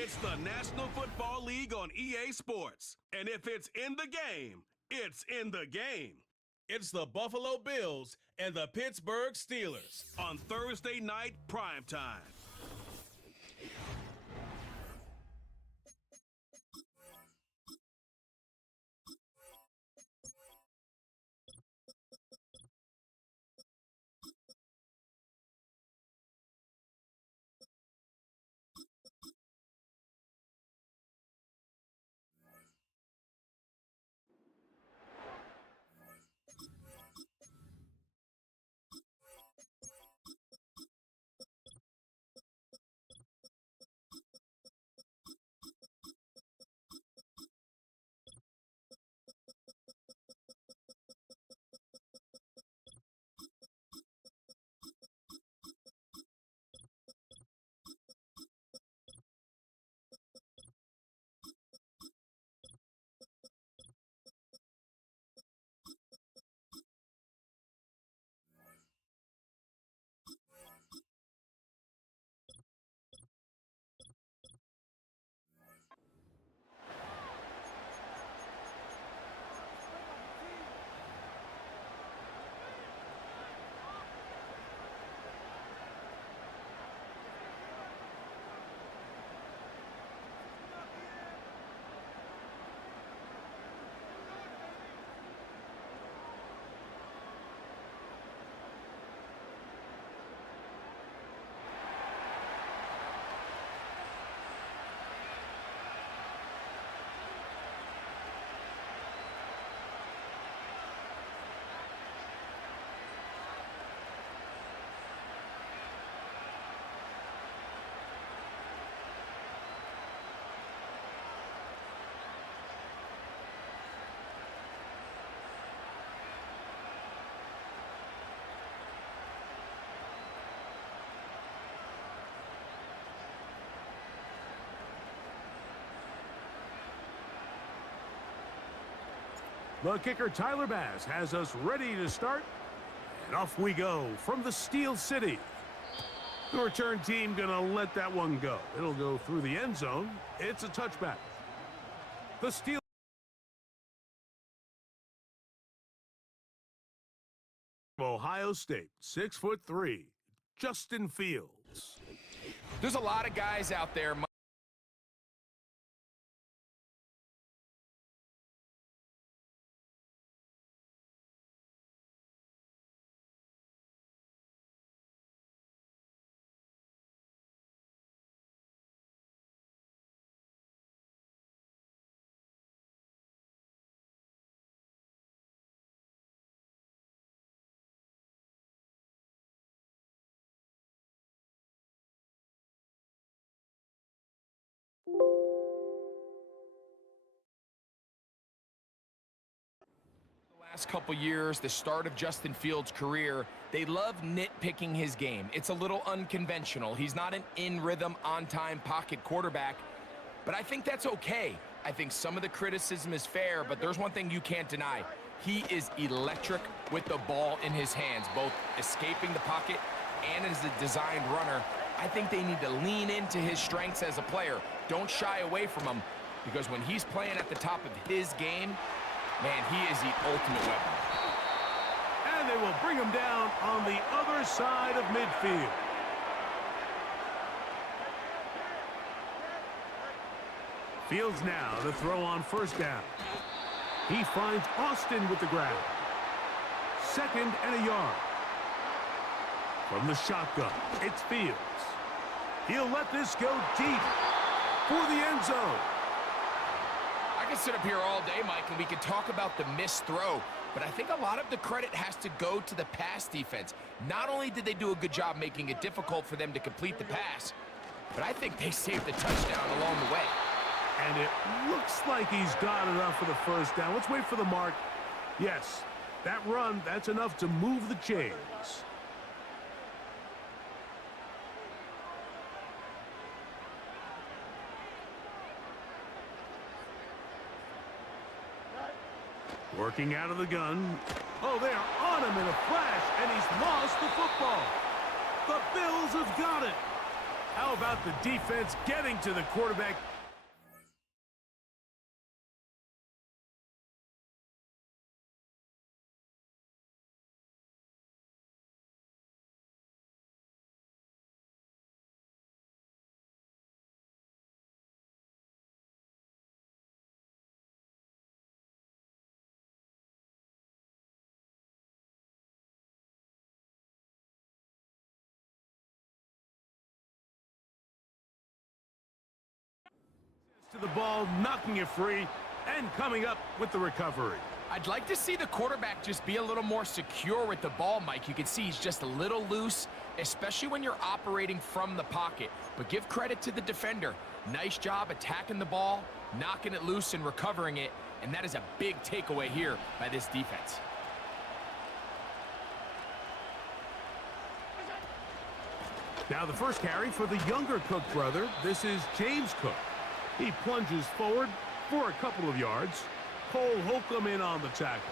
It's the National Football League on EA Sports. And if it's in the game, it's in the game. It's the Buffalo Bills and the Pittsburgh Steelers on Thursday night primetime. The kicker, Tyler Bass, has us ready to start. And off we go from the Steel City. The return team going to let that one go. It'll go through the end zone. It's a touchback. The Steel Ohio State, 6'3", Justin Fields. There's a lot of guys out there. Last couple years, the start of Justin Fields' career, they love nitpicking his game. It's a little unconventional. He's not an in-rhythm, on-time pocket quarterback, but I think that's okay. I think some of the criticism is fair, but there's one thing you can't deny. He is electric with the ball in his hands, both escaping the pocket and as a designed runner. I think they need to lean into his strengths as a player. Don't shy away from him, because when he's playing at the top of his game, man, he is the ultimate weapon. And they will bring him down on the other side of midfield. Fields now to throw on first down. He finds Austin with the grab. 2nd and a yard. From the shotgun, it's Fields. He'll let this go deep for the end zone. I could sit up here all day, Mike, and we could talk about the missed throw, but I think a lot of the credit has to go to the pass defense. Not only did they do a good job making it difficult for them to complete the pass, but I think they saved the touchdown along the way. And it looks like he's got enough for the first down. Let's wait for the mark. Yes, that run, that's enough to move the chains. Working out of the gun. Oh, they are on him in a flash, and he's lost the football. The Bills have got it. How about the defense getting to the quarterback? To the ball, knocking it free, and coming up with the recovery. I'd like to see the quarterback just be a little more secure with the ball, Mike. You can see he's just a little loose, especially when you're operating from the pocket. But give credit to the defender. Nice job attacking the ball, knocking it loose and recovering it, and that is a big takeaway here by this defense. Now the first carry for the younger Cook brother. This is James Cook. He plunges forward for a couple of yards. Cole Holcomb in on the tackle.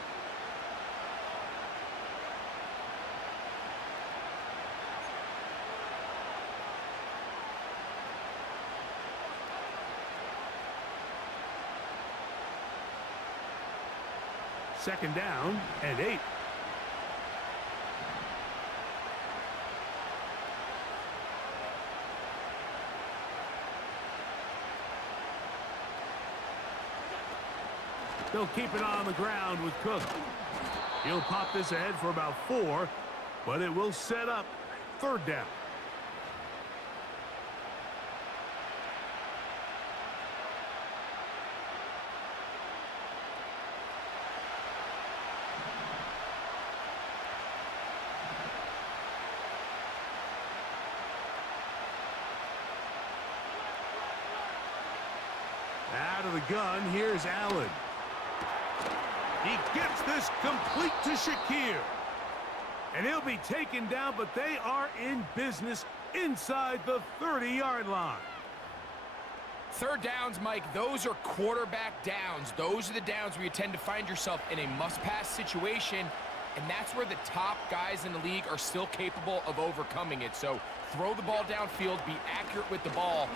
Second down and 8. They'll keep it on the ground with Cook. He'll pop this ahead for about 4, but it will set up third down. Out of the gun, here's Allen. He gets this complete to Shakir. And he'll be taken down, but they are in business inside the 30-yard line. Third downs, Mike, those are quarterback downs. Those are the downs where you tend to find yourself in a must-pass situation, and that's where the top guys in the league are still capable of overcoming it. So throw the ball downfield, be accurate with the ball.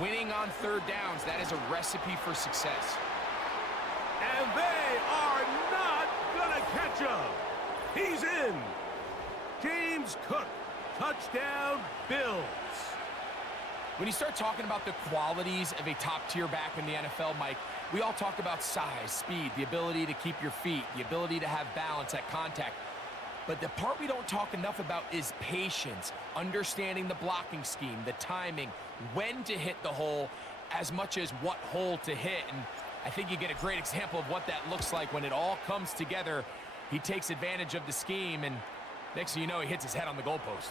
Winning on third downs, that is a recipe for success. And they are not gonna catch him. He's in. James Cook, touchdown Bills. When you start talking about the qualities of a top-tier back in the NFL, Mike, we all talk about size, speed, the ability to keep your feet, the ability to have balance at contact. But the part we don't talk enough about is patience, understanding the blocking scheme, the timing, when to hit the hole, as much as what hole to hit. And I think you get a great example of what that looks like when it all comes together. He takes advantage of the scheme, and next thing you know, he hits his head on the goalpost.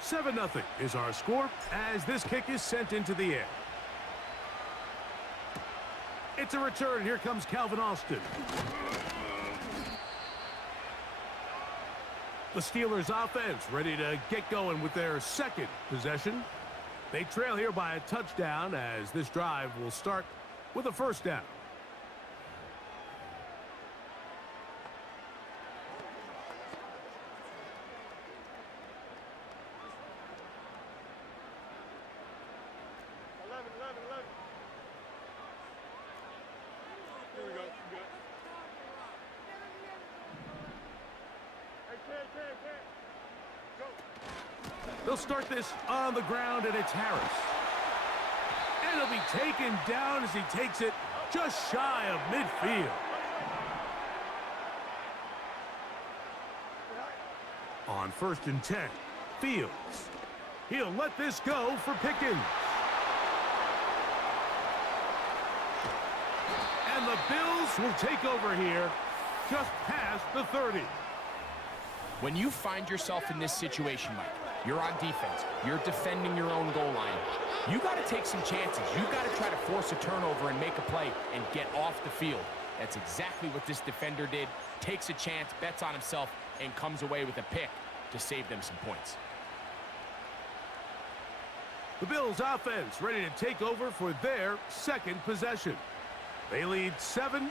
Seven 0 is our score as this kick is sent into the air. It's a return. Here comes Calvin Austin. The Steelers offense ready to get going with their second possession. They trail here by a touchdown as this drive will start with a first down. They'll start this on the ground, and it's Harris. And he'll be taken down as he takes it just shy of midfield. On 1st and 10, Fields. He'll let this go for Pickens. And the Bills will take over here just past the 30. When you find yourself in this situation, Mike, you're on defense, you're defending your own goal line, you got to take some chances. You got to try to force a turnover and make a play and get off the field. That's exactly what this defender did. Takes a chance, bets on himself, and comes away with a pick to save them some points. The Bills offense ready to take over for their second possession. They lead 7-0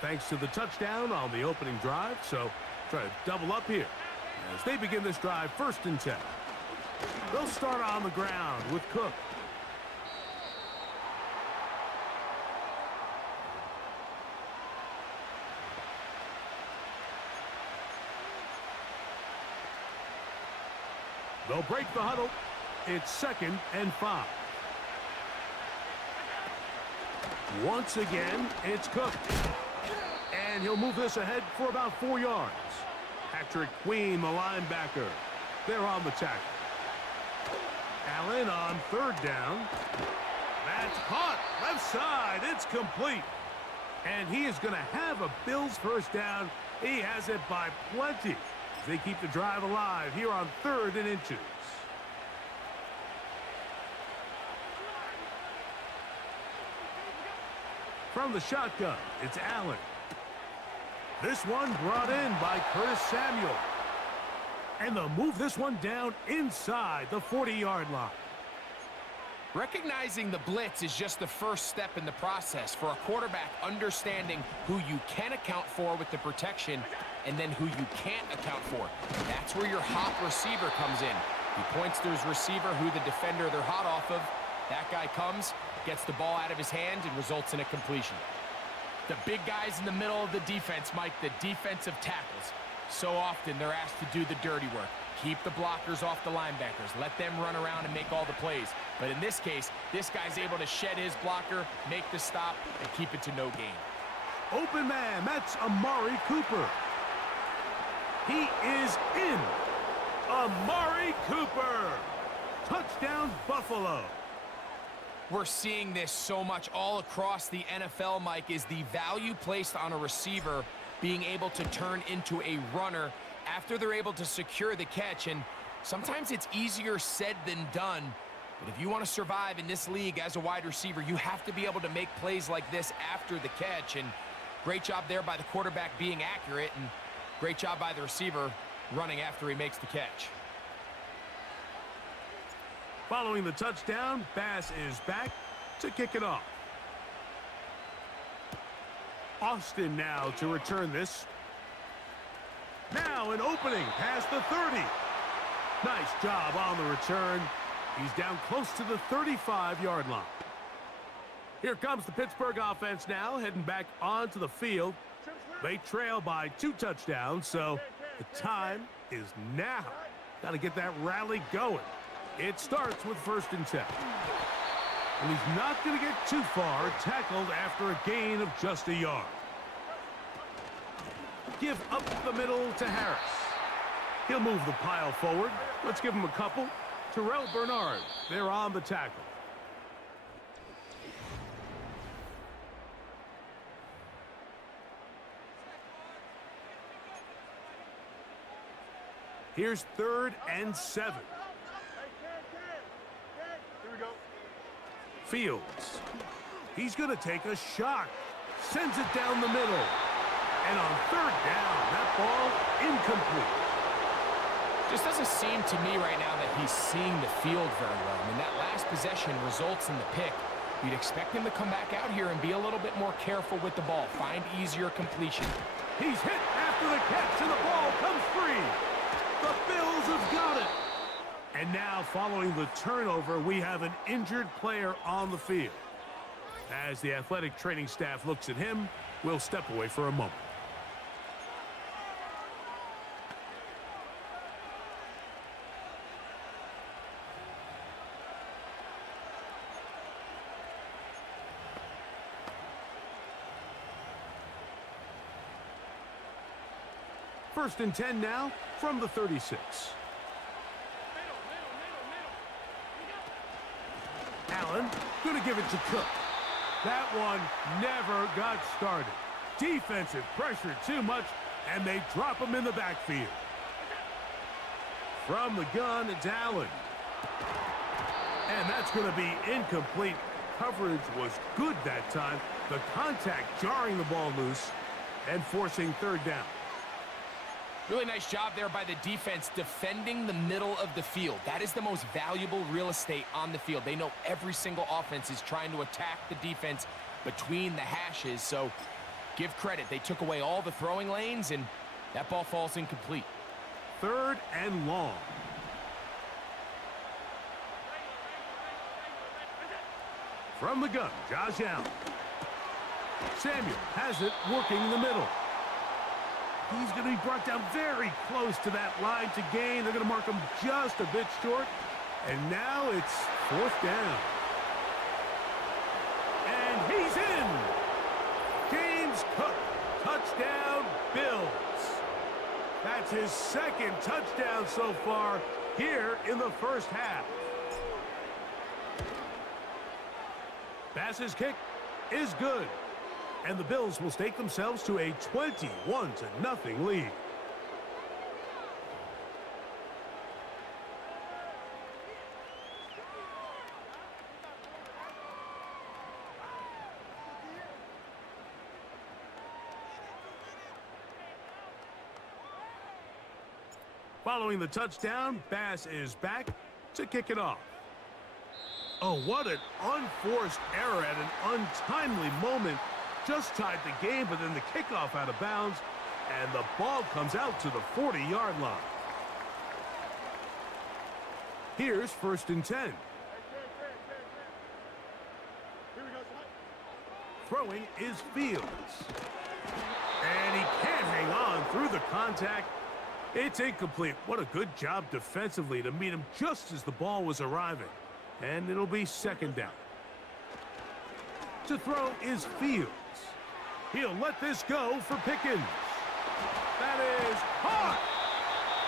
thanks to the touchdown on the opening drive, so try to double up here as they begin this drive 1st and 10. They'll start on the ground with Cook. They'll break the huddle. It's 2nd and 5. Once again, it's Cook. And he'll move this ahead for about 4 yards. Patrick Queen, the linebacker. They're on the tackle. Allen on 3rd down. That's caught. Left side. It's complete. And he is going to have a Bills 1st down. He has it by plenty. They keep the drive alive here on 3rd and inches. From the shotgun, it's Allen. This one brought in by Curtis Samuel. And they'll move this one down inside the 40-yard line. Recognizing the blitz is just the first step in the process for a quarterback understanding who you can account for with the protection and then who you can't account for. That's where your hot receiver comes in. He points to his receiver, who the defender they're hot off of. That guy comes, gets the ball out of his hand, and results in a completion. The big guys in the middle of the defense, Mike, the defensive tackles. So often they're asked to do the dirty work. Keep the blockers off the linebackers. Let them run around and make all the plays. But in this case, this guy's able to shed his blocker, make the stop, and keep it to no gain. Open man, that's Amari Cooper. He is in. Amari Cooper. Touchdown, Buffalo. We're seeing this so much all across the NFL, Mike, is the value placed on a receiver being able to turn into a runner after they're able to secure the catch. And sometimes it's easier said than done. But if you want to survive in this league as a wide receiver, you have to be able to make plays like this after the catch. And great job there by the quarterback being accurate, and great job by the receiver running after he makes the catch. Following the touchdown, Bass is back to kick it off. Austin now to return this. Now an opening past the 30. Nice job on the return. He's down close to the 35-yard line. Here comes the Pittsburgh offense now, heading back onto the field. They trail by 2 touchdowns, so the time is now. Got to get that rally going. It starts with 1st and 10. And he's not going to get too far, tackled after a gain of just a yard. Give up the middle to Harris. He'll move the pile forward. Let's give him a couple. Terrell Bernard, they're on the tackle. Here's 3rd and 7. Fields. He's going to take a shot. Sends it down the middle. And on 3rd down, that ball incomplete. Just doesn't seem to me right now that he's seeing the field very well. I mean, that last possession results in the pick. You'd expect him to come back out here and be a little bit more careful with the ball. Find easier completion. He's hit after the catch, and the ball comes free. The Bills have got it. And now, following the turnover, we have an injured player on the field. As the athletic training staff looks at him, we'll step away for a moment. First and 10 now from the 36. Allen gonna give it to Cook. That one never got started. Defensive pressure too much, and they drop him in the backfield. From the gun, it's Allen. And that's going to be incomplete. Coverage was good that time. The contact jarring the ball loose and forcing third down. Really nice job there by the defense defending the middle of the field. That is the most valuable real estate on the field. They know every single offense is trying to attack the defense between the hashes, so give credit. They took away all the throwing lanes, and that ball falls incomplete. Third and long. From the gun, Josh Allen. Samuel has it working in the middle. He's going to be brought down very close to that line to gain. They're going to mark him just a bit short. And now it's fourth down. And he's in. James Cook, touchdown, Bills. That's his second touchdown so far here in the first half. Bass's kick is good. And the Bills will stake themselves to a 21-0 lead. Following the touchdown, Bass is back to kick it off. Oh, what an unforced error at an untimely moment. Just tied the game, but then the kickoff out of bounds, and the ball comes out to the 40-yard line. Here's first and 10. Throwing is Fields. And he can't hang on through the contact. It's incomplete. What a good job defensively to meet him just as the ball was arriving. And it'll be second down. To throw is Fields. He'll let this go for Pickens. That is caught.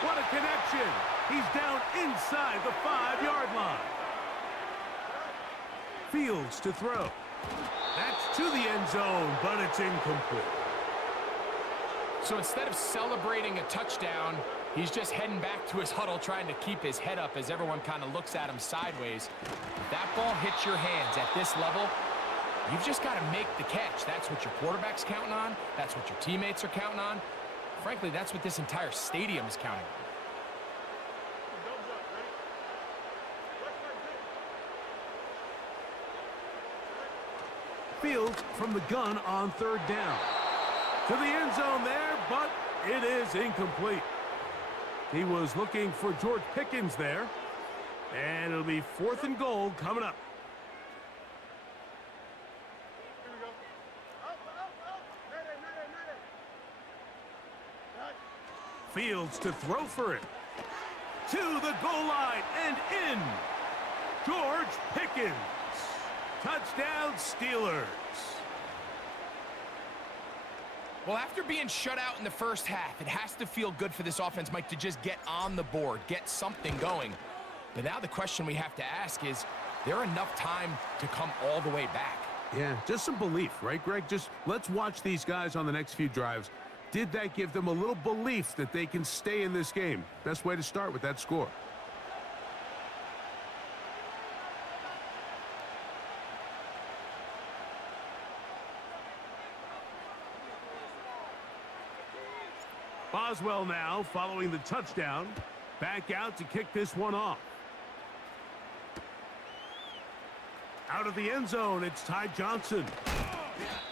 What a connection. He's down inside the 5-yard line. Fields to throw. That's to the end zone, but it's incomplete. So instead of celebrating a touchdown, he's just heading back to his huddle trying to keep his head up as everyone kind of looks at him sideways. If that ball hits your hands at this level, you've just got to make the catch. That's what your quarterback's counting on. That's what your teammates are counting on. Frankly, that's what this entire stadium is counting on. Fields from the gun on third down. To the end zone there, but it is incomplete. He was looking for George Pickens there. And it'll be fourth and goal coming up. Fields to throw for it. To the goal line and in. George Pickens. Touchdown, Steelers. Well, after being shut out in the first half, it has to feel good for this offense, Mike, to just get on the board, get something going. But now the question we have to ask is there enough time to come all the way back? Yeah, just some belief, right, Greg? Just let's watch these guys on the next few drives. Did that give them a little belief that they can stay in this game? Best way to start with that score. Boswell now following the touchdown. Back out to kick this one off. Out of the end zone, it's Ty Johnson.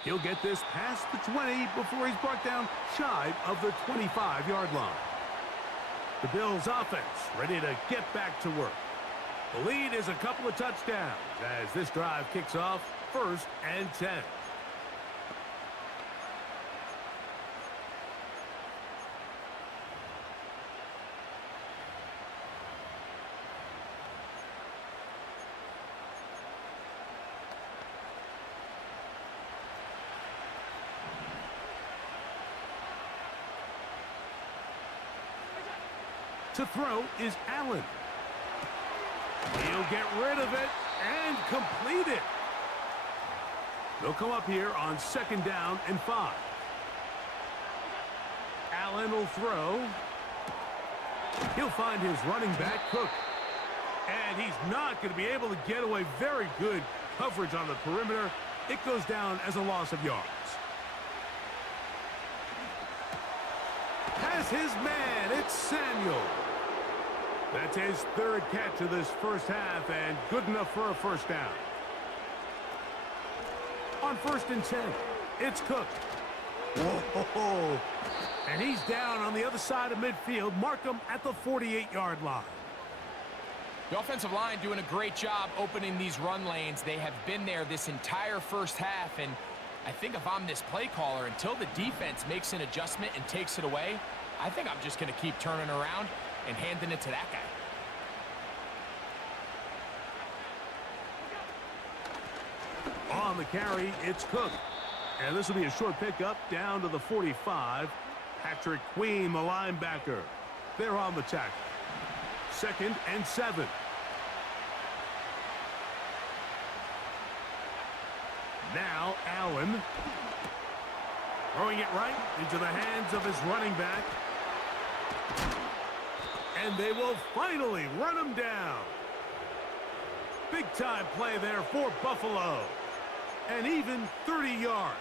He'll get this past the 20 before he's brought down shy of the 25-yard line. The Bills offense ready to get back to work. The lead is a couple of touchdowns as this drive kicks off first and 10. To throw is Allen. He'll get rid of it, and complete it. They'll come up here on 2nd down and 5. Allen will throw. He'll find his running back, Cook. And he's not going to be able to get away. Very good coverage on the perimeter. It goes down as a loss of yards. Has his man. It's Samuel. That's his 3rd catch of this first half, and good enough for a first down. On 1st and 10, it's Cook. Whoa! And he's down on the other side of midfield. Mark him at the 48-yard line. The offensive line doing a great job opening these run lanes. They have been there this entire first half, and I think if I'm this play caller, until the defense makes an adjustment and takes it away, I think I'm just going to keep turning around and handing it to that guy. On the carry, it's Cook. And this will be a short pickup down to the 45. Patrick Queen, the linebacker. They're on the tackle. 2nd and 7. Now Allen. Throwing it right into the hands of his running back. And they will finally run him down. Big time play there for Buffalo. And even 30 yards.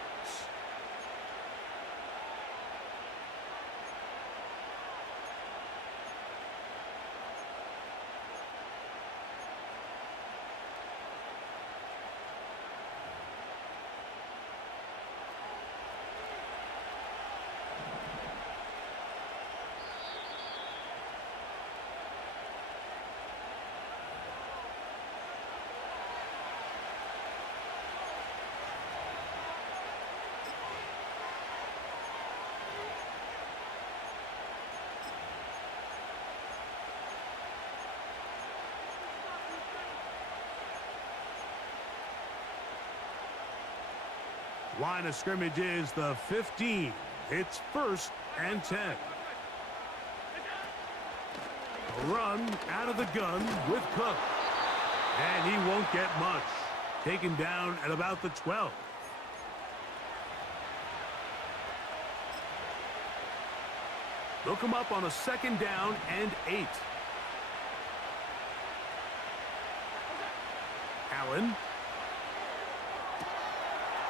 Line of scrimmage is the 15. It's 1st and 10. A run out of the gun with Cook. And he won't get much. Taken down at about the 12. They'll come up on a 2nd down and 8. Allen.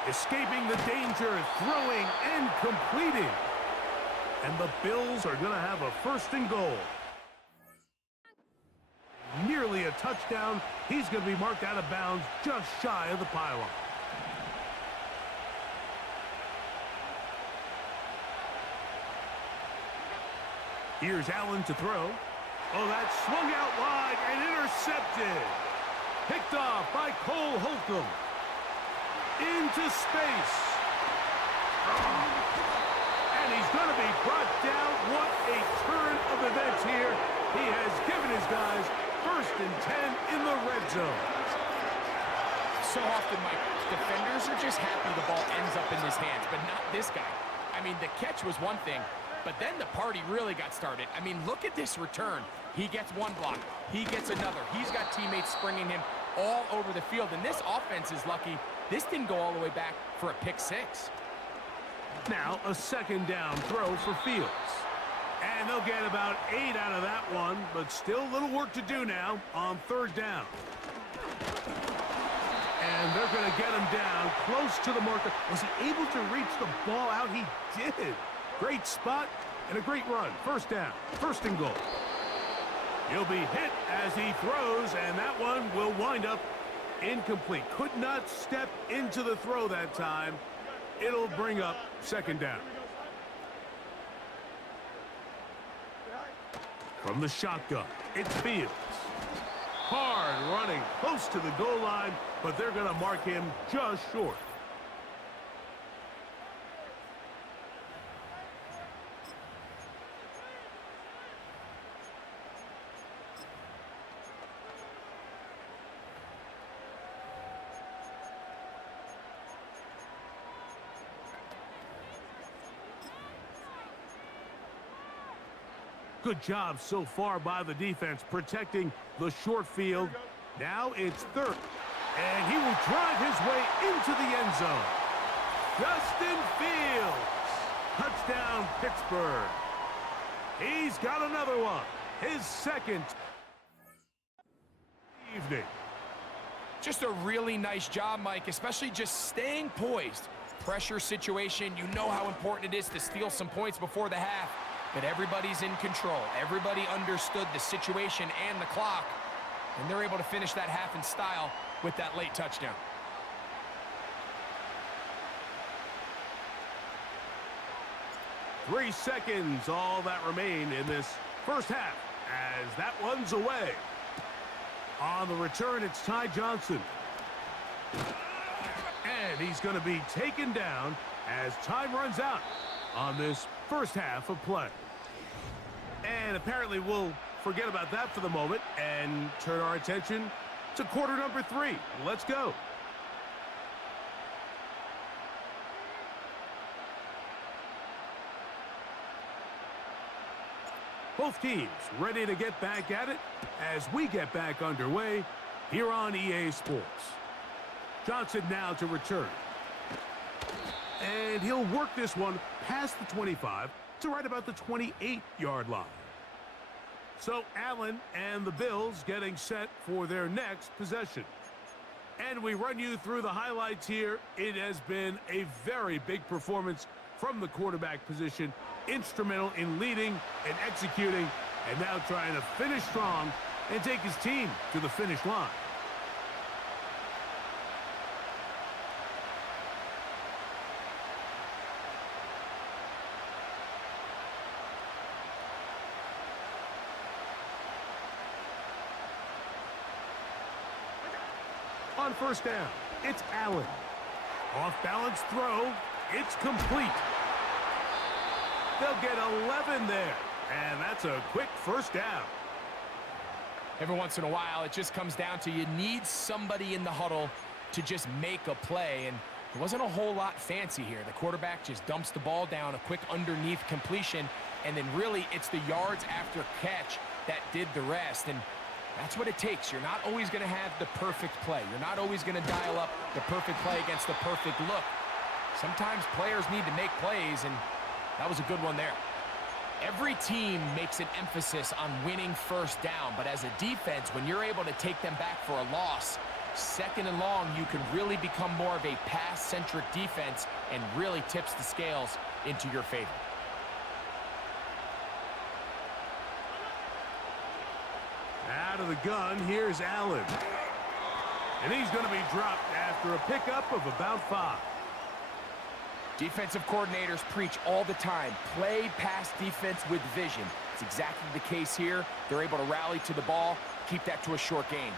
Escaping the danger, throwing and completing. And the Bills are going to have a 1st and goal. Nearly a touchdown. He's going to be marked out of bounds just shy of the pylon. Here's Allen to throw. Oh, that swung out wide and intercepted. Picked off by Cole Holcomb. Into space. And he's going to be brought down. What a turn of events here. He has given his guys 1st and 10 in the red zone. So often, Mike, defenders are just happy the ball ends up in his hands, but not this guy. I mean, the catch was one thing, but then the party really got started. I mean, look at this return. He gets one block. He gets another. He's got teammates springing him all over the field, and this offense is lucky this didn't go all the way back for a pick 6. Now a 2nd down throw for Fields. And they'll get about 8 out of that one, but still a little work to do now on 3rd down. And they're going to get him down close to the marker. Was he able to reach the ball out? He did. Great spot and a great run. 1st down, 1st and goal. He'll be hit as he throws, and that one will wind up incomplete. Could not step into the throw that time. It'll bring up 2nd down. From the shotgun, it's Fields. Hard running close to the goal line, but they're going to mark him just short. Good job so far by the defense protecting the short field Now it's third. And he will drive his way into the end zone. Justin Fields. Touchdown, Pittsburgh. He's got another one. His second evening. Just a really nice job, Mike, especially just staying poised. Pressure situation, you know how important it is to steal some points before the half, but everybody's in control. Everybody understood the situation and the clock, and they're able to finish that half in style with that late touchdown. Three seconds, all that remain in this first half, as that one's away. On the return, it's Ty Johnson. And he's going to be taken down as time runs out on this first half of play. And apparently we'll forget about that for the moment and turn our attention to quarter number 3. Let's go. Both teams ready to get back at it as we get back underway here on EA Sports. Johnson now to return. And he'll work this one past the 25 to right about the 28-yard line. So Allen and the Bills getting set for their next possession. And we run you through the highlights here. It has been a very big performance from the quarterback position, instrumental in leading and executing, and now trying to finish strong and take his team to the finish line. On first down, it's Allen. Off-balance throw. It's complete. They'll get 11 there, and that's a quick first down. Every once in a while, it just comes down to you need somebody in the huddle to just make a play, and there wasn't a whole lot fancy here. The quarterback just dumps the ball down, a quick underneath completion, and then really it's the yards after catch that did the rest, and that's what it takes. You're not always going to have the perfect play. You're not always going to dial up the perfect play against the perfect look. Sometimes players need to make plays, and that was a good one there. Every team makes an emphasis on winning first down, but as a defense, when you're able to take them back for a loss, second and long, you can really become more of a pass-centric defense and really tips the scales into your favor. Out of the gun, here's Allen. And he's going to be dropped after a pickup of about 5. Defensive coordinators preach all the time, play pass defense with vision. It's exactly the case here. They're able to rally to the ball, keep that to a short gain.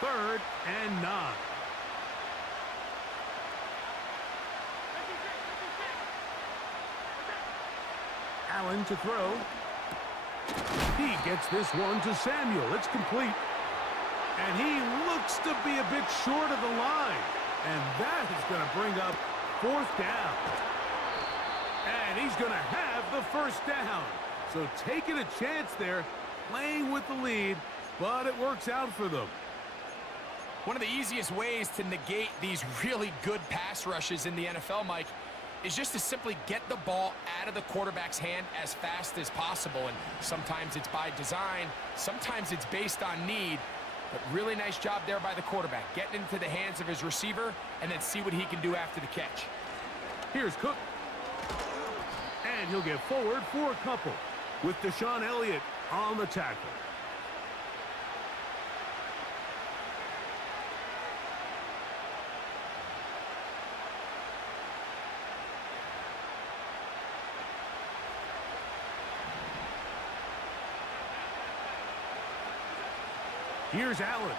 3rd and 9. Allen to throw. He gets this one to Samuel. It's complete. And he looks to be a bit short of the line. And that is going to bring up 4th down. And he's going to have the first down. So taking a chance there, playing with the lead, but it works out for them. One of the easiest ways to negate these really good pass rushes in the NFL, Mike, is just to simply get the ball out of the quarterback's hand as fast as possible. And sometimes it's by design, sometimes it's based on need. But really nice job there by the quarterback, getting into the hands of his receiver and then see what he can do after the catch. Here's Cook. And he'll get forward for a couple with Deshaun Elliott on the tackle. Here's Allen.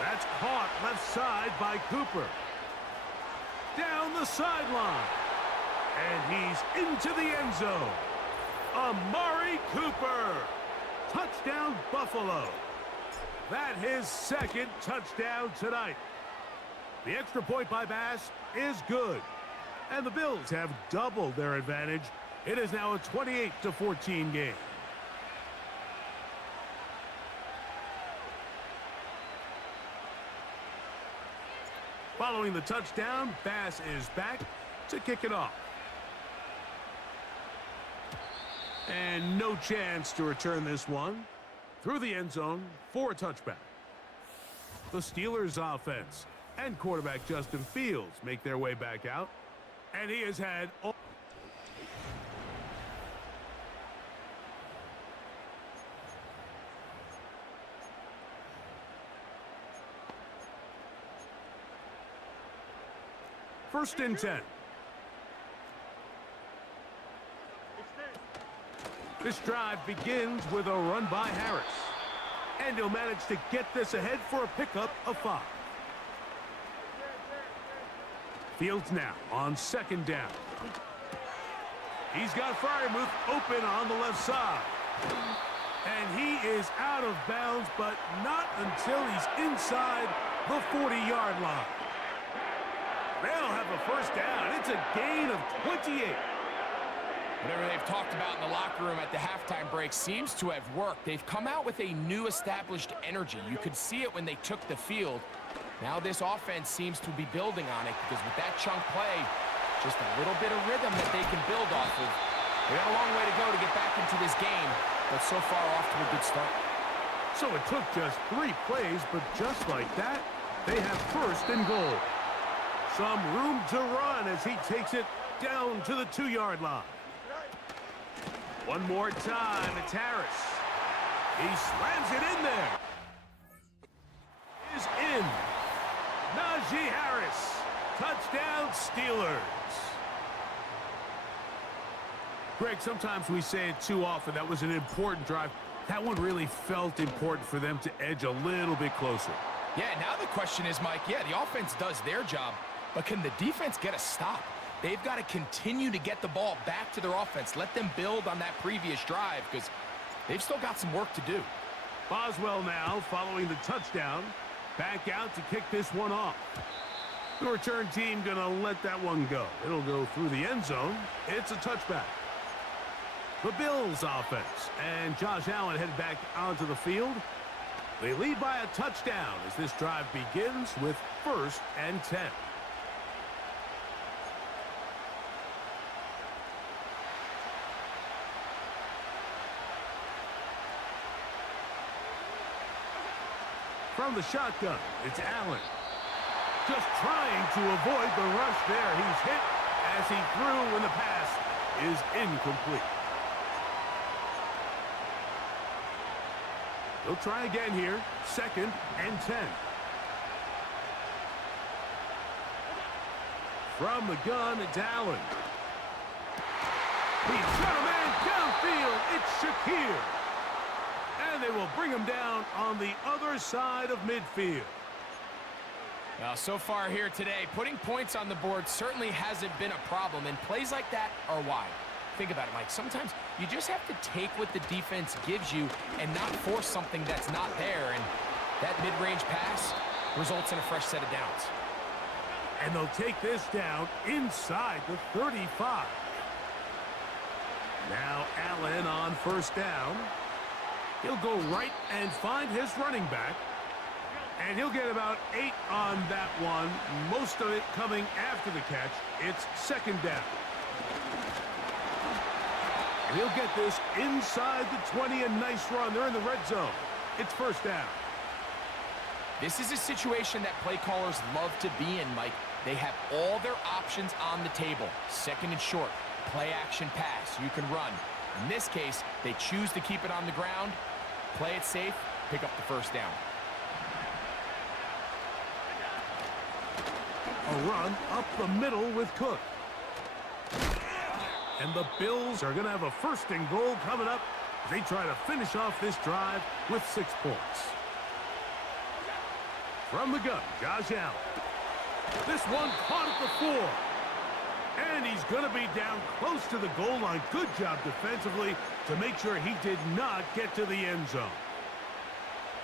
That's caught left side by Cooper. Down the sideline. And he's into the end zone. Amari Cooper. Touchdown, Buffalo. That's his 2nd touchdown tonight. The extra point by Bass is good. And the Bills have doubled their advantage. It is now a 28-14 game. Following the touchdown, Bass is back to kick it off. And no chance to return this one through the end zone for a touchback. The Steelers offense and quarterback Justin Fields make their way back out. And he has had all... First and 10. This drive begins with a run by Harris. And he'll manage to get this ahead for a pickup of 5. Fields now on second down. He's got Fryermuth open on the left side. And he is out of bounds, but not until he's inside the 40-yard line. They'll have a first down. It's a gain of 28. Whatever they've talked about in the locker room at the halftime break seems to have worked. They've come out with a new established energy. You could see it when they took the field. Now this offense seems to be building on it because with that chunk play, just a little bit of rhythm that they can build off of. They got a long way to go to get back into this game, but so far off to a good start. So it took just 3 plays, but just like that, they have first and goal. Some room to run as he takes it down to the 2-yard line. One more time, it's Harris. He slams it in there. Is in. Najee Harris. Touchdown, Steelers. Greg, sometimes we say it too often. That was an important drive. That one really felt important for them to edge a little bit closer. Yeah, now the question is, Mike, yeah, the offense does their job, but can the defense get a stop? They've got to continue to get the ball back to their offense. Let them build on that previous drive because they've still got some work to do. Boswell now following the touchdown. Back out to kick this one off. The return team going to let that one go. It'll go through the end zone. It's a touchback. The Bills offense and Josh Allen head back onto the field. They lead by a touchdown as this drive begins with first and 10. From the shotgun, it's Allen. Just trying to avoid the rush there. He's hit as he threw when the pass is incomplete. They'll try again here. Second and 10. From the gun, it's Allen. He's got a man downfield. It's Shakir. And they will bring him down on the other side of midfield. Well, so far here today, putting points on the board certainly hasn't been a problem, and plays like that are why. Think about it, Mike. Sometimes you just have to take what the defense gives you and not force something that's not there, and that mid-range pass results in a fresh set of downs. And they'll take this down inside the 35. Now Allen on first down. He'll go right and find his running back. And he'll get about 8 on that one. Most of it coming after the catch. It's second down. And he'll get this inside the 20. A nice run. They're in the red zone. It's first down. This is a situation that play callers love to be in, Mike. They have all their options on the table. Second and short. Play action pass. You can run. In this case, they choose to keep it on the ground, play it safe, pick up the first down. A run up the middle with Cook. And the Bills are going to have a first and goal coming up. They try to finish off this drive with 6 points. From the gun, Josh Allen. This one caught at the 4. And he's going to be down close to the goal line. Good job defensively to make sure he did not get to the end zone.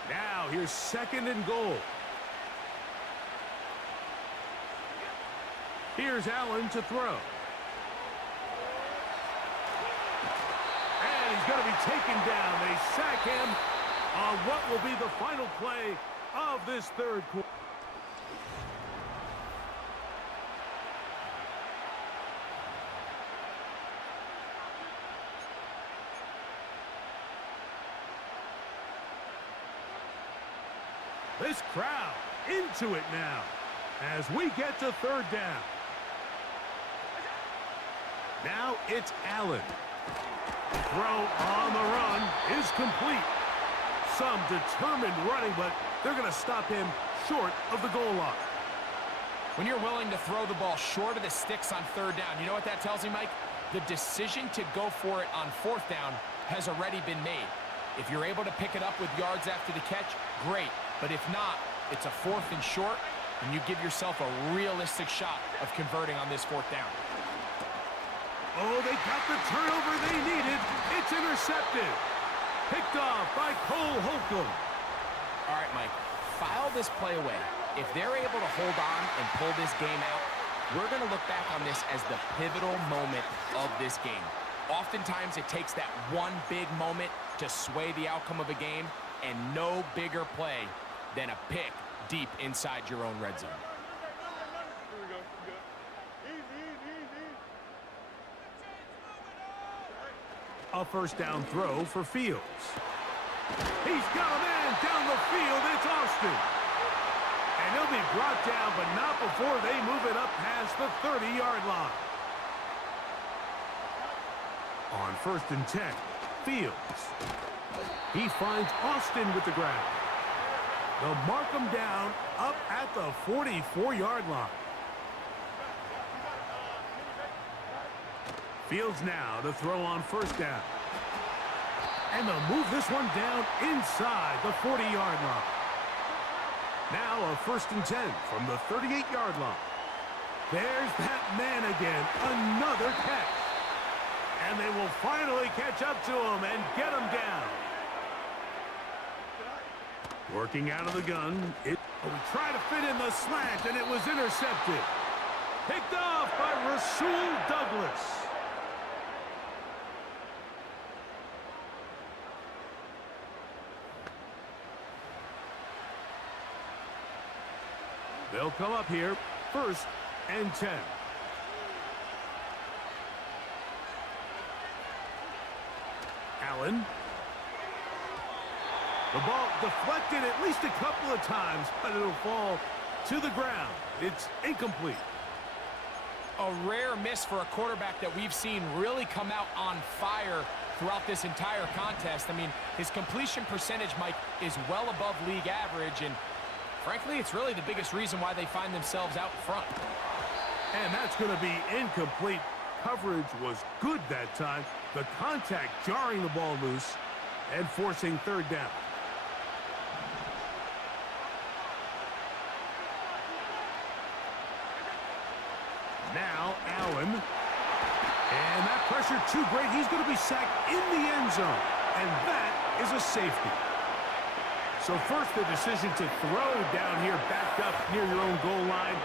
Now here's second and goal. Here's Allen to throw. And he's going to be taken down. They sack him on what will be the final play of this third quarter. This crowd into it now as we get to third down. Now it's Allen. Throw on the run is complete. Some determined running, but they're going to stop him short of the goal line. When you're willing to throw the ball short of the sticks on third down, you know what that tells me, Mike? The decision to go for it on fourth down has already been made. If you're able to pick it up with yards after the catch, great. But if not, it's a fourth and short, and you give yourself a realistic shot of converting on this fourth down. Oh, they got the turnover they needed. It's intercepted. Picked off by Cole Holcomb. All right, Mike, file this play away. If they're able to hold on and pull this game out, we're going to look back on this as the pivotal moment of this game. Oftentimes, it takes that one big moment to sway the outcome of a game, and no bigger play than a pick deep inside your own red zone. A first down throw for Fields. He's got a man down the field. It's Austin. And he'll be brought down, but not before they move it up past the 30-yard line. On 1st and 10, Fields. He finds Austin with the ground. They'll mark him down up at the 44-yard line. Fields now to throw on 1st down. And they'll move this one down inside the 40-yard line. Now a 1st and 10 from the 38-yard line. There's that man again, another catch. And they will finally catch up to him and get him down. Working out of the gun. We tried to fit in the slant, and it was intercepted. Picked off by Rasul Douglas. They'll come up here, 1st and 10. Allen. The ball deflected at least a couple of times, but it'll fall to the ground. It's incomplete. A rare miss for a quarterback that we've seen really come out on fire throughout this entire contest. I mean, his completion percentage, Mike, is well above league average, and frankly, it's really the biggest reason why they find themselves out front. And that's going to be incomplete. Coverage was good that time. The contact jarring the ball loose and forcing 3rd down. Now Allen. And that pressure too great. He's going to be sacked in the end zone. And that is a safety. So first, the decision to throw down here, backed up near your own goal line,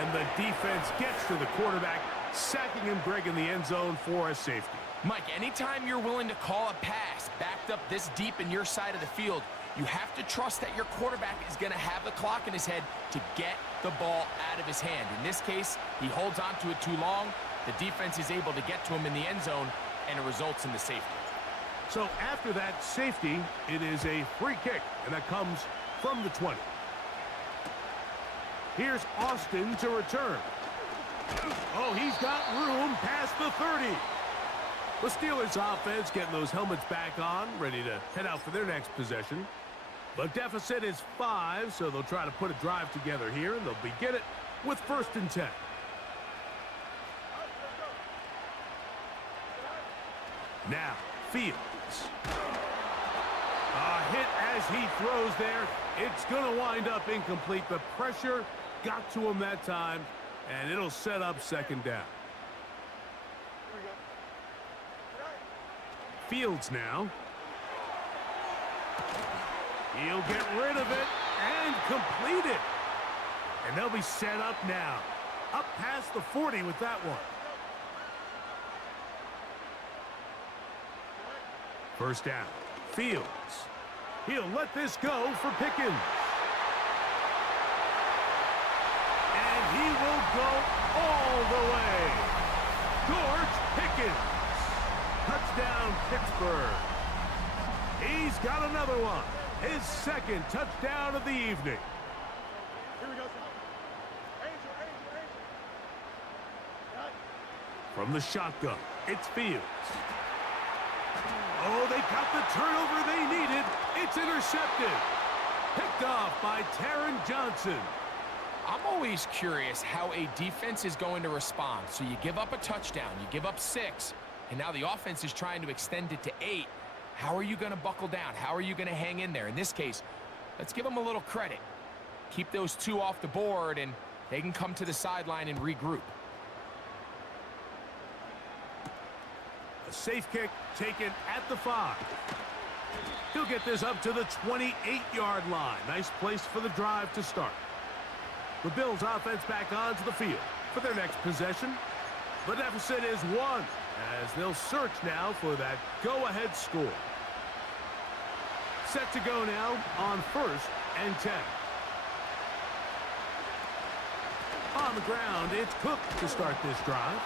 and the defense gets to the quarterback, sacking him, Greg, in the end zone for a safety. Mike, anytime you're willing to call a pass backed up this deep in your side of the field, you have to trust that your quarterback is going to have the clock in his head to get the ball out of his hand. In this case, he holds on to it too long. The defense is able to get to him in the end zone, and it results in the safety. So after that safety, it is a free kick, and that comes from the 20. Here's Austin to return. Oh, he's got room past the 30. The Steelers offense getting those helmets back on, ready to head out for their next possession. The deficit is 5, so they'll try to put a drive together here, and they'll begin it with 1st and 10. Now, Fields. A hit as he throws there. It's going to wind up incomplete. The pressure got to him that time, and it'll set up 2nd down. Fields now. He'll get rid of it and complete it. And they'll be set up now. Up past the 40 with that one. 1st down. Fields. He'll let this go for Pickens. And he will go all the way. George Pickens. Touchdown, Pittsburgh. He's got another one. his second touchdown of the evening. Here we go. From the shotgun, it's Fields. Oh, they got the turnover they needed. It's intercepted. Picked off by Taron Johnson. I'm always curious how a defense is going to respond. So you give up a touchdown, you give up 6, and now the offense is trying to extend it to 8. How are you going to buckle down? How are you going to hang in there? In this case, let's give them a little credit. Keep those 2 off the board, and they can come to the sideline and regroup. A safe kick taken at the 5. He'll get this up to the 28-yard line. Nice place for the drive to start. The Bills offense back onto the field for their next possession. The deficit is 1 as they'll search now for that go-ahead score. Set to go now on 1st and 10. On the ground, it's Cook to start this drive.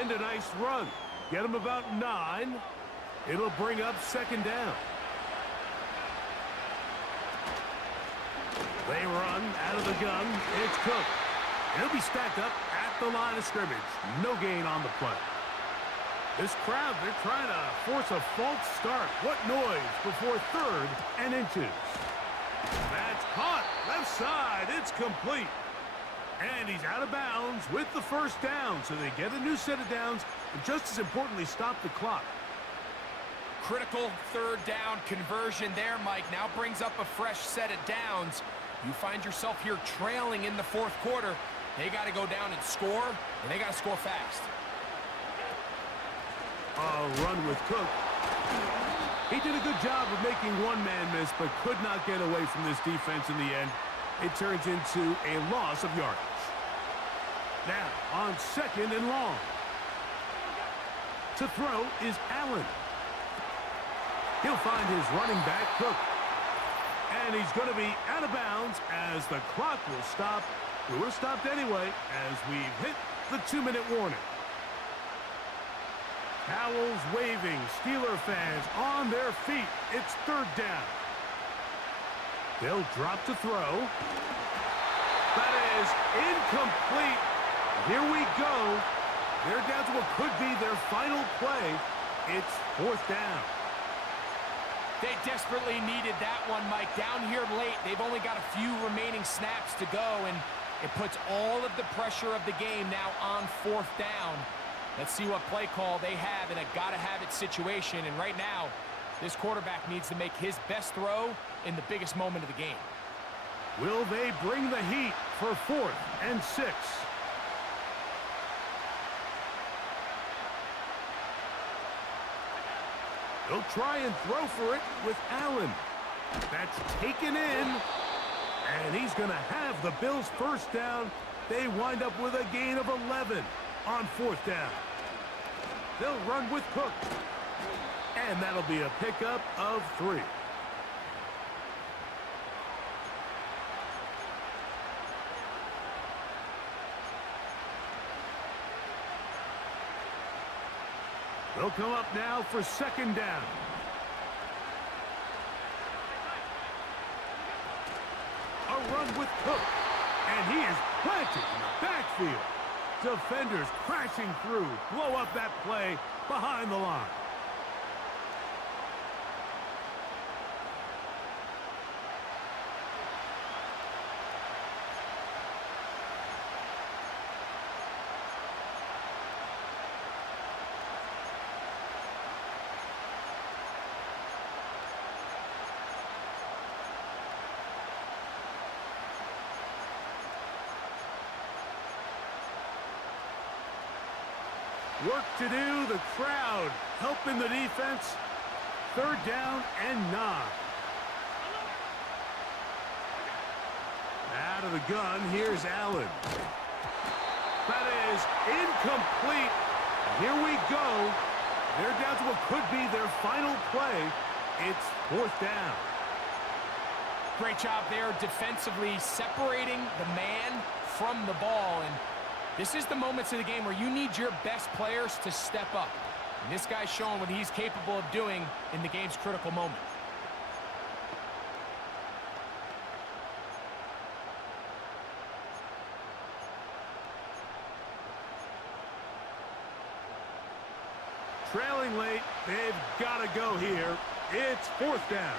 And a nice run. Get him about 9. It'll bring up 2nd down. They run out of the gun. It's Cook. He'll be stacked up at the line of scrimmage. No gain on the play. This crowd, they're trying to force a false start. What noise before 3rd and inches. That's caught. Left side. It's complete. And he's out of bounds with the 1st down. So they get a new set of downs. And just as importantly, stop the clock. Critical 3rd down conversion there, Mike. Now brings up a fresh set of downs. You find yourself here trailing in the 4th quarter. They got to go down and score, and they got to score fast. A run with Cook. He did a good job of making one man miss, but could not get away from this defense in the end. It turns into a loss of yardage. Now, on 2nd and long. To throw is Allen. He'll find his running back, Cook. And he's going to be out of bounds as the clock will stop. It would have stopped anyway as we've hit the 2-minute warning. Towels waving, Steeler fans on their feet. It's 3rd down. They'll drop to throw. That is incomplete. Here we go. They're down to what could be their final play. It's 4th down. They desperately needed that one, Mike. Down here late, they've only got a few remaining snaps to go, and it puts all of the pressure of the game now on 4th down. Let's see what play call they have in a gotta-have-it situation, and right now, this quarterback needs to make his best throw in the biggest moment of the game. Will they bring the heat for 4th and 6? They'll try and throw for it with Allen. That's taken in. And he's going to have the Bills' 1st down. They wind up with a gain of 11 on 4th down. They'll run with Cook. And that'll be a pickup of 3. They'll come up now for 2nd down. A run with Cook. And he is planted in the backfield. Defenders crashing through. Blow up that play behind the line. Work to do, the crowd helping the defense. 3rd down and 9. Out of the gun, here's Allen. That is incomplete. Here we go. They're down to what could be their final play. It's 4th down. Great job there defensively, separating the man from the ball. And this is the moments of the game where you need your best players to step up. And this guy's showing what he's capable of doing in the game's critical moment. trailing late. They've got to go here. It's fourth down.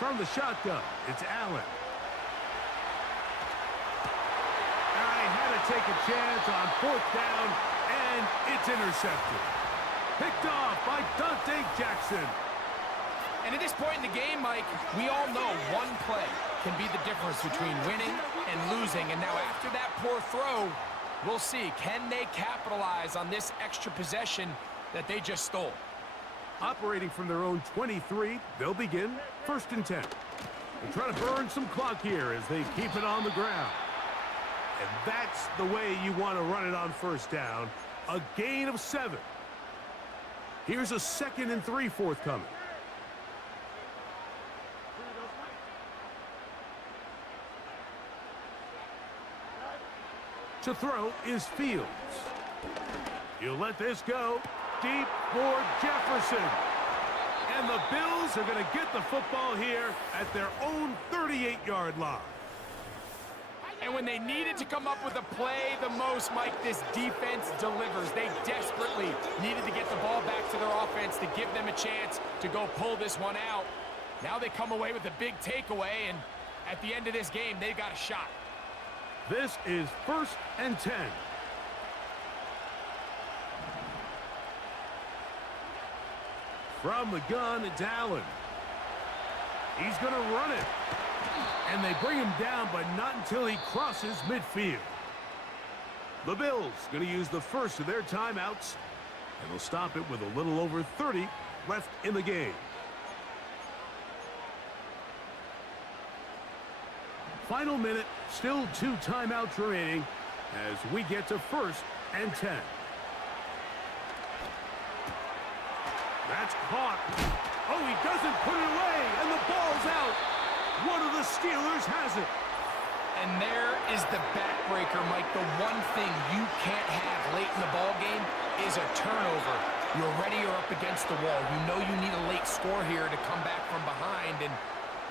From the shotgun, it's Allen. I had to take a chance on fourth down, and it's intercepted. Picked off by Dante Jackson. And at this point in the game, Mike, we all know one play can be the difference between winning and losing. And now after that poor throw, we'll see. Can they capitalize on this extra possession that they just stole? Operating from their own 23, they'll begin first and 10. They're trying to burn some clock here as they keep it on the ground. And that's the way you want to run it on first down. A gain of 7. Here's a 2nd and 3 forthcoming. To throw is Fields. He'll let this go deep for Jefferson. And the Bills are going to get the football here at their own 38-yard line. And when they needed to come up with a play the most, Mike, this defense delivers. They desperately needed to get the ball back to their offense to give them a chance to go pull this one out. Now they come away with a big takeaway, and at the end of this game, they've got a shot. This is first and 10. From the gun, it's Allen. He's going to run it. And they bring him down, but not until he crosses midfield. The Bills going to use the first of their timeouts, and they'll stop it with a little over 30 left in the game. Final minute, still 2 timeouts remaining as we get to first and 10. That's caught. Oh, he doesn't put it away, and the ball's out. One of the Steelers has it. And there is the backbreaker, Mike. The one thing you can't have late in the ball game is a turnover. You're ready, you're up against the wall. You know you need a late score here to come back from behind, and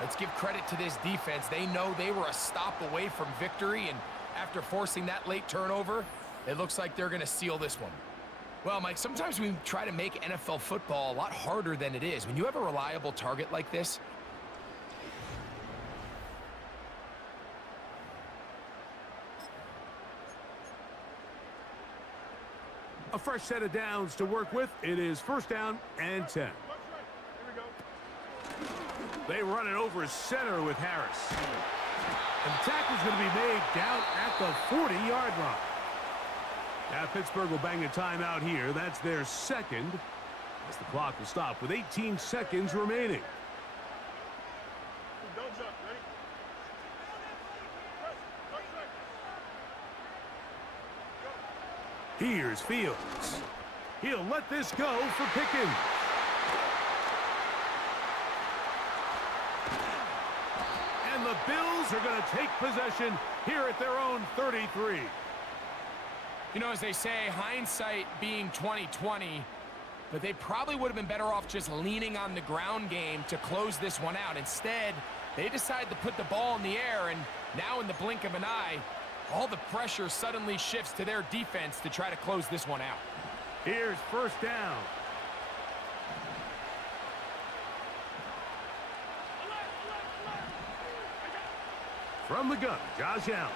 let's give credit to this defense. They know they were a stop away from victory, and after forcing that late turnover, it looks like they're going to seal this one. Well, Mike, sometimes we try to make NFL football a lot harder than it is. When you have a reliable target like this, a fresh set of downs to work with. It is first down and 10. They run it over center with Harris. And the tackle's going to be made down at the 40-yard line. Now Pittsburgh will bang a timeout here. That's their second, as the clock will stop with 18 seconds remaining. Here's Fields. He'll let this go for Pickens. And the Bills are going to take possession here at their own 33. you know, as they say, hindsight being 20/20, but they probably would have been better off just leaning on the ground game to close this one out. Instead, they decided to put the ball in the air, and now in the blink of an eye, all the pressure suddenly shifts to their defense to try to close this one out. Here's first down. From the gun, Josh Allen.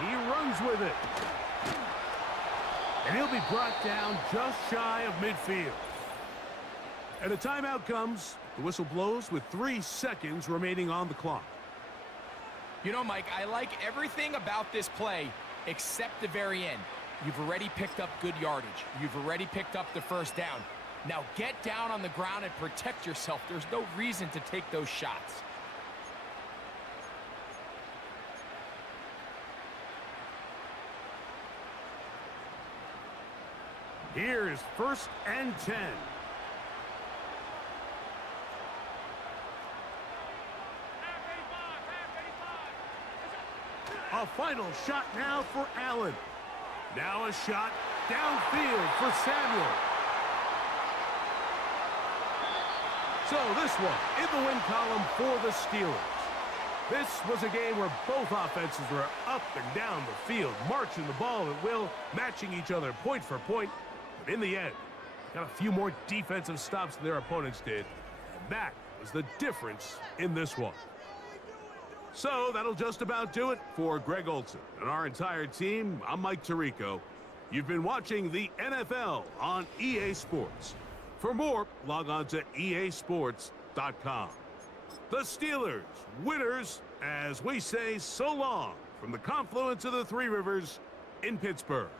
He runs with it. And he'll be brought down just shy of midfield. And a timeout comes. The whistle blows with 3 seconds remaining on the clock. You know, Mike, I like everything about this play except the very end. You've already picked up good yardage. You've already picked up the first down. Now get down on the ground and protect yourself. There's no reason to take those shots. Here's first and 10. A final shot now for Allen. Now a shot downfield for Samuel. So this one in the win column for the Steelers. This was a game where both offenses were up and down the field, marching the ball at will, matching each other point for point. But in the end, got a few more defensive stops than their opponents did. And that was the difference in this one. So that'll just about do it for Greg Olson and our entire team. I'm Mike Tirico. You've been watching the NFL on EA Sports. For more, log on to easports.com. The Steelers, winners, as we say so long from the confluence of the Three Rivers in Pittsburgh.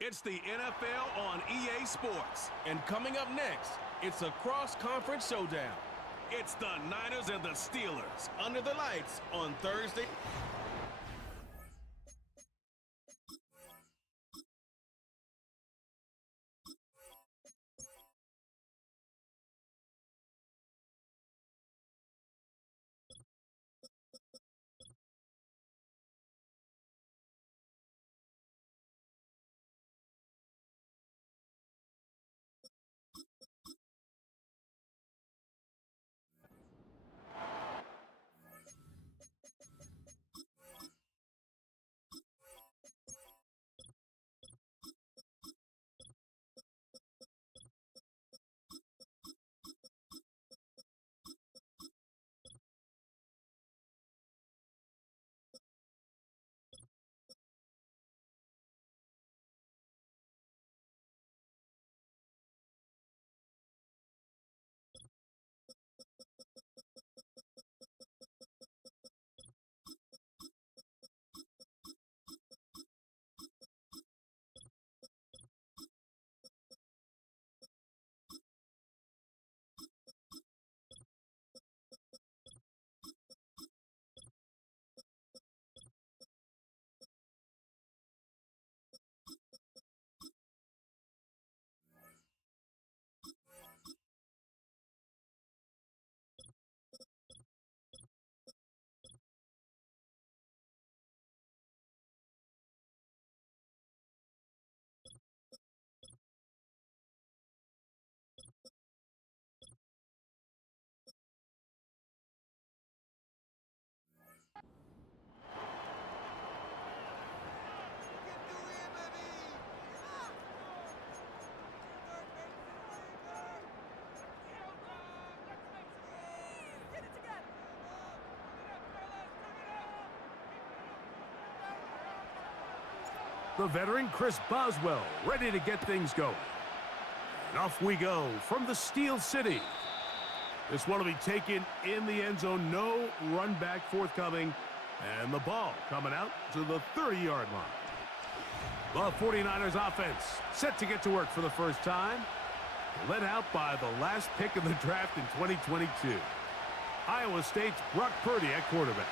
It's the NFL on EA Sports. And coming up next, it's a cross-conference showdown. It's the Niners and the Steelers under the lights on Thursday. The veteran Chris Boswell ready to get things going. And off we go from the Steel City. This one will be taken in the end zone. No run back forthcoming. And the ball coming out to the 30-yard line. The 49ers offense set to get to work for the first time. Led out by the last pick in the draft in 2022. Iowa State's Brock Purdy at quarterback.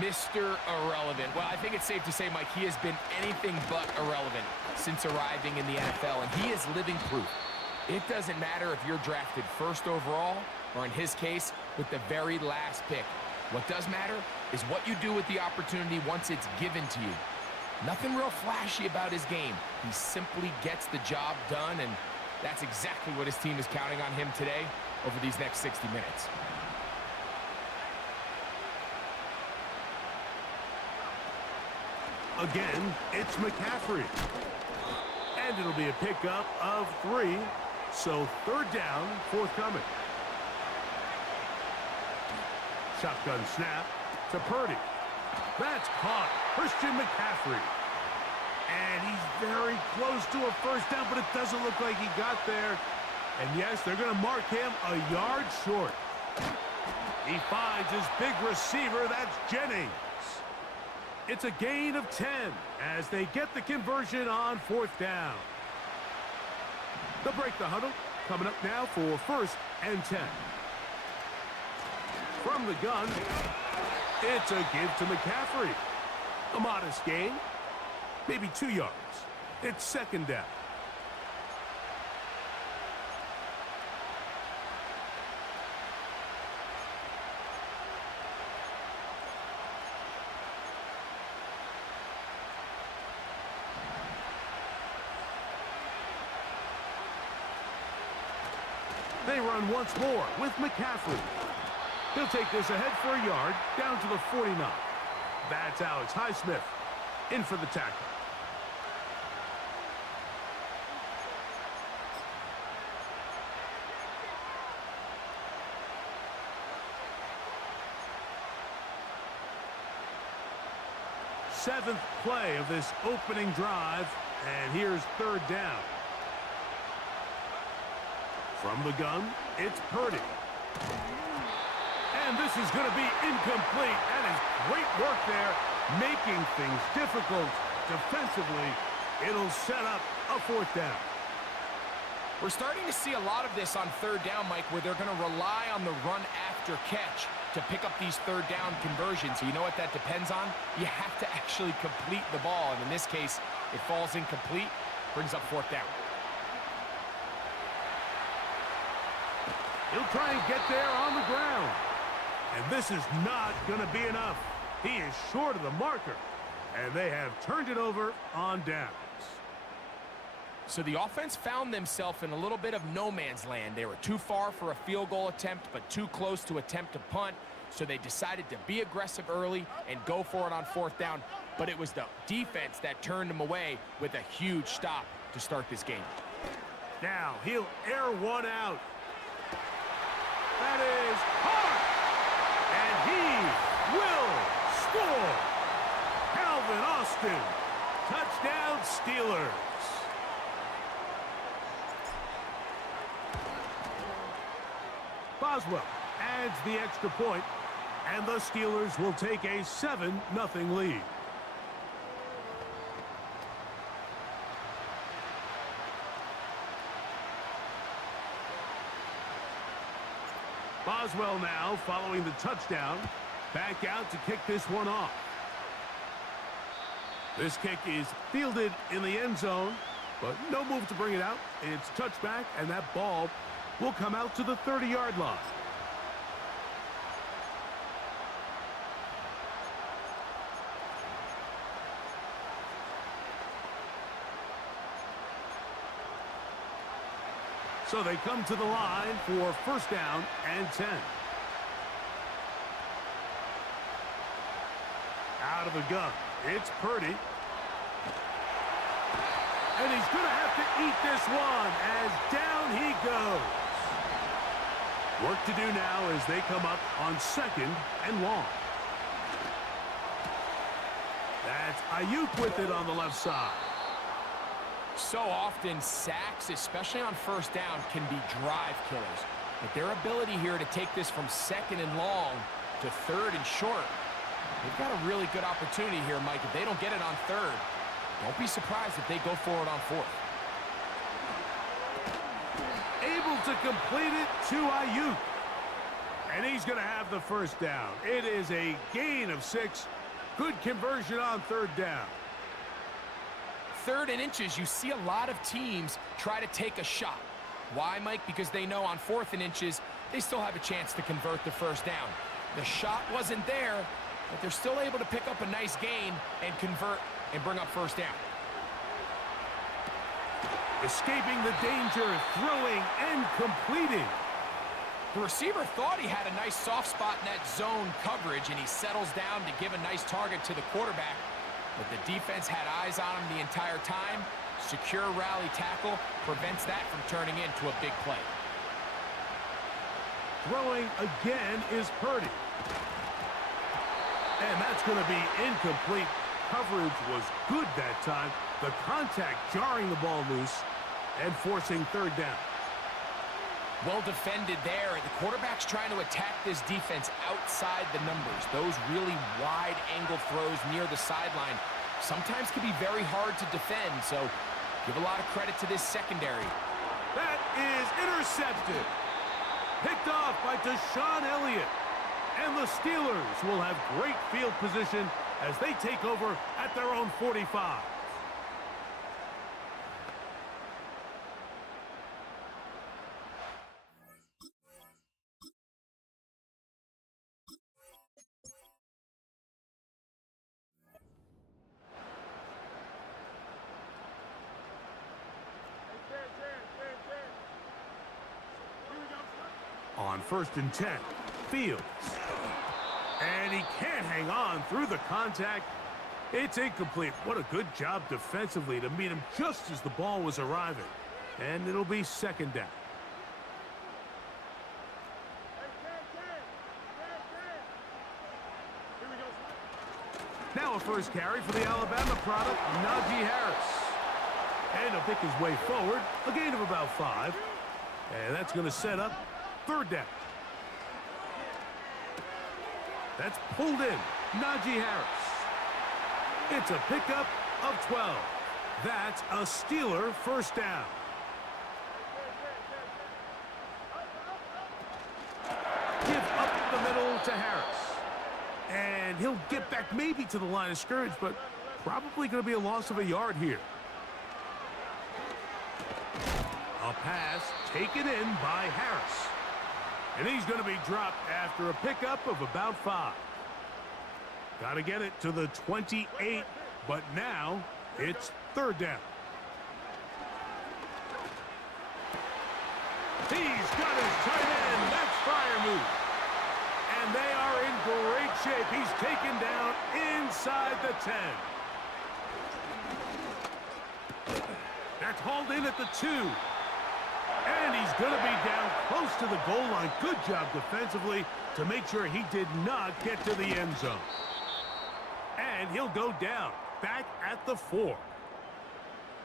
Mr. Irrelevant. Well, I think it's safe to say, Mike, he has been anything but irrelevant since arriving in the NFL, and he is living proof. It doesn't matter if you're drafted first overall, or in his case, with the very last pick. What does matter is what you do with the opportunity once it's given to you. Nothing real flashy about his game. He simply gets the job done, and that's exactly what his team is counting on him today over these next 60 minutes. Again, it's McCaffrey. And it'll be a pickup of 3, so third down forthcoming. Shotgun snap to Purdy. That's caught. Christian McCaffrey. And he's very close to a first down, but it doesn't look like he got there. And yes, they're going to mark him a yard short. He finds his big receiver. That's Jennings. It's a gain of 10 as they get the conversion on fourth down. They'll break the huddle. Coming up now for first and 10. From the gun, it's a give to McCaffrey. A modest gain, maybe 2 yards. It's second down. They run once more with McCaffrey. He'll take this ahead for a yard, down to the 49. That's Alex Highsmith in for the tackle. Seventh play of this opening drive, and here's third down. From the gun, it's Purdy. And this is going to be incomplete. That is great work there, making things difficult defensively. It'll set up a fourth down. We're starting to see a lot of this on third down, Mike, where they're going to rely on the run after catch to pick up these third down conversions. So you know what that depends on? You have to actually complete the ball. And in this case, it falls incomplete, brings up fourth down. He'll try and get there on the ground. And this is not going to be enough. He is short of the marker. And they have turned it over on downs. So the offense found themselves in a little bit of no man's land. They were too far for a field goal attempt, but too close to attempt a punt. So they decided to be aggressive early and go for it on fourth down. But it was the defense that turned them away with a huge stop to start this game. Now he'll air one out. That is hard. And he will score. Calvin Austin. Touchdown Steelers. Boswell adds the extra point, and the Steelers will take a 7-0 lead. Boswell now following the touchdown, back out to kick this one off. This kick is fielded in the end zone, but no move to bring it out. It's touchback, and that ball will come out to the 30-yard line. So they come to the line for first down and 10. Out of the gun, it's Purdy. And he's going to have to eat this one as down he goes. Work to do now as they come up on second and long. That's Ayuk with it on the left side. So often, sacks, especially on first down, can be drive killers. But their ability here to take this from second and long to third and short, they've got a really good opportunity here, Mike. If they don't get it on third, don't be surprised if they go for it on fourth. Able to complete it to Ayuk. And he's going to have the first down. It is a gain of 6. Good conversion on third down. Third and inches, you see a lot of teams try to take a shot. Why, Mike? Because they know on fourth and inches, they still have a chance to convert the first down. The shot wasn't there, but they're still able to pick up a nice gain and convert and bring up first down. Escaping the danger, throwing and completing. The receiver thought he had a nice soft spot in that zone coverage, and he settles down to give a nice target to the quarterback. But the defense had eyes on him the entire time. Secure rally tackle prevents that from turning into a big play. Throwing again is Purdy. And that's going to be incomplete. Coverage was good that time. The contact jarring the ball loose and forcing third down. Well defended there. The quarterback's trying to attack this defense outside the numbers. Those really wide angle throws near the sideline sometimes can be very hard to defend. So give a lot of credit to this secondary. That is intercepted. Picked off by Deshaun Elliott. And the Steelers will have great field position as they take over at their own 45. On first and 10, Fields. And he can't hang on through the contact. It's incomplete. What a good job defensively to meet him just as the ball was arriving. And it'll be second down. Now a first carry for the Alabama product, Najee Harris. And he'll pick his way forward, a gain of about 5. And that's going to set up third down. That's pulled in. Najee Harris. It's a pickup of 12. That's a Steeler first down. Give up the middle to Harris. And he'll get back maybe to the line of scrimmage, but probably going to be a loss of a yard here. A pass taken in by Harris. And he's going to be dropped after a pickup of about 5. Got to get it to the 28, but now it's third down. He's got his tight end. That's Freiermuth. And they are in great shape. He's taken down inside the 10. That's hauled in at the 2. And he's going to be down close to the goal line. Good job defensively to make sure he did not get to the end zone. And he'll go down, back at the 4.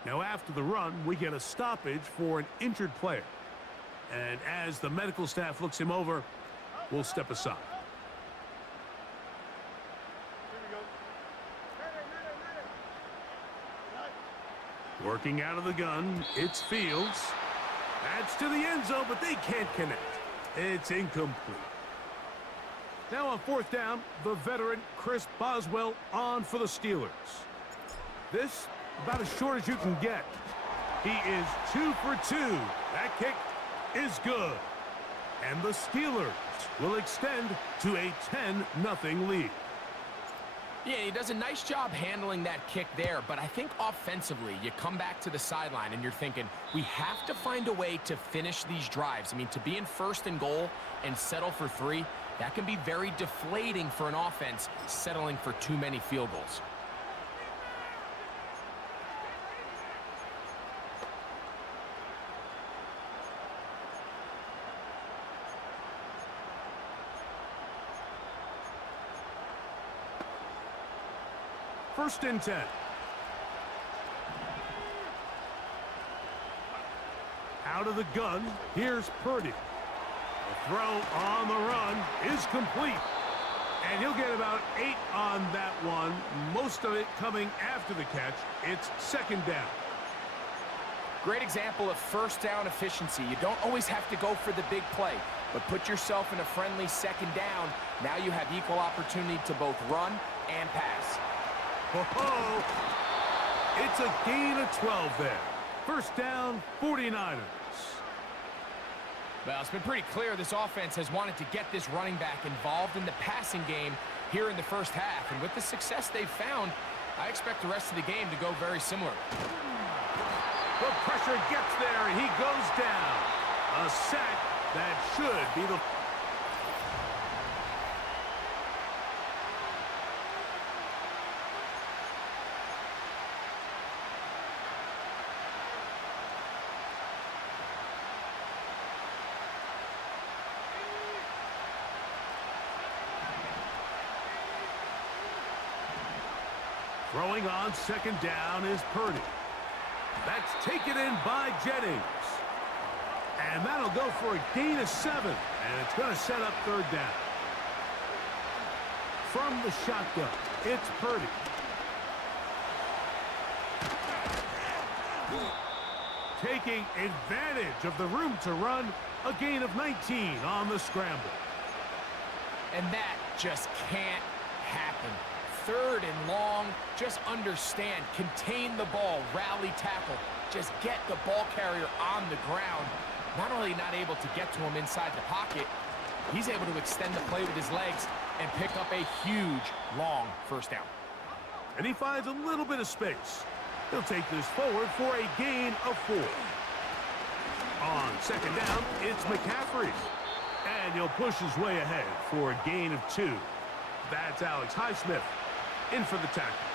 Now after the run, we get a stoppage for an injured player. And as the medical staff looks him over, we'll step aside. Working out of the gun, it's Fields. That's to the end zone, but they can't connect. It's incomplete. Now on fourth down, the veteran Chris Boswell on for the Steelers. This, about as short as you can get. He is 2 for 2. That kick is good. And the Steelers will extend to a 10-0 lead. Yeah, he does a nice job handling that kick there, but I think offensively, you come back to the sideline and you're thinking, we have to find a way to finish these drives. I mean, to be in first and goal and settle for 3, that can be very deflating for an offense settling for too many field goals. First and 10. Out of the gun, here's Purdy. The throw on the run is complete. And he'll get about 8 on that one, most of it coming after the catch. It's second down. Great example of first down efficiency. You don't always have to go for the big play, but put yourself in a friendly second down. Now you have equal opportunity to both run and pass. Oh, it's a gain of 12 there. First down, 49ers. Well, it's been pretty clear this offense has wanted to get this running back involved in the passing game here in the first half. And with the success they've found, I expect the rest of the game to go very similar. The pressure gets there, and he goes down. A sack that should be the... Throwing on second down is Purdy. That's taken in by Jennings. And that'll go for a gain of 7. And it's going to set up third down. From the shotgun, it's Purdy. Taking advantage of the room to run, a gain of 19 on the scramble. And that just can't happen. Third and long, just understand, contain the ball, rally tackle, just get the ball carrier on the ground. Not only not able to get to him inside the pocket, he's able to extend the play with his legs and pick up a huge, long first down. And he finds a little bit of space. He'll take this forward for a gain of 4. On second down, it's McCaffrey. And he'll push his way ahead for a gain of 2. That's Alex Highsmith in for the tackle.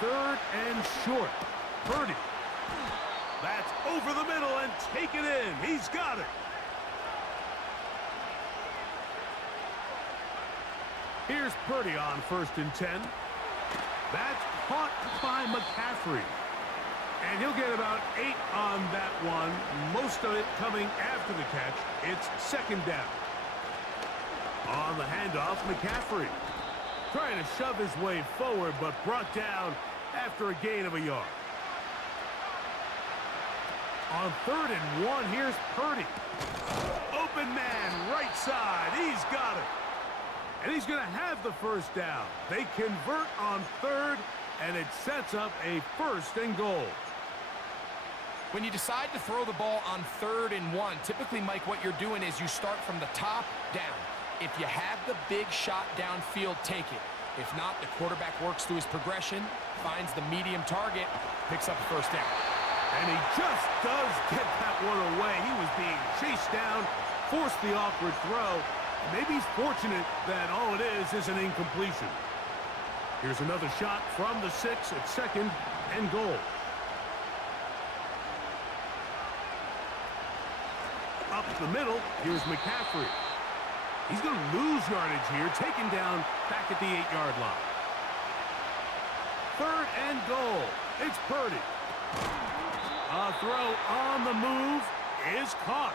Third and short. Purdy. That's over the middle and taken in. He's got it. Here's Purdy on first and 10. That's caught by McCaffrey. And he'll get about 8 on that one, most of it coming after the catch. It's second down. On the handoff, McCaffrey trying to shove his way forward, but brought down after a gain of a yard. On 3rd and 1, here's Purdy. Open man, right side. He's got it. And he's going to have the first down. They convert on 3rd, and it sets up a 1st and goal. When you decide to throw the ball on 3rd and 1, typically, Mike, what you're doing is you start from the top down. If you have the big shot downfield, take it. If not, the quarterback works through his progression, finds the medium target, picks up the first down. And he just does get that one away. He was being chased down, forced the awkward throw. Maybe he's fortunate that all it is an incompletion. Here's another shot from the 6 at 2nd and goal. Up the middle, here's McCaffrey. He's going to lose yardage here, taken down back at the 8-yard line. 3rd and goal. It's Purdy. A throw on the move is caught.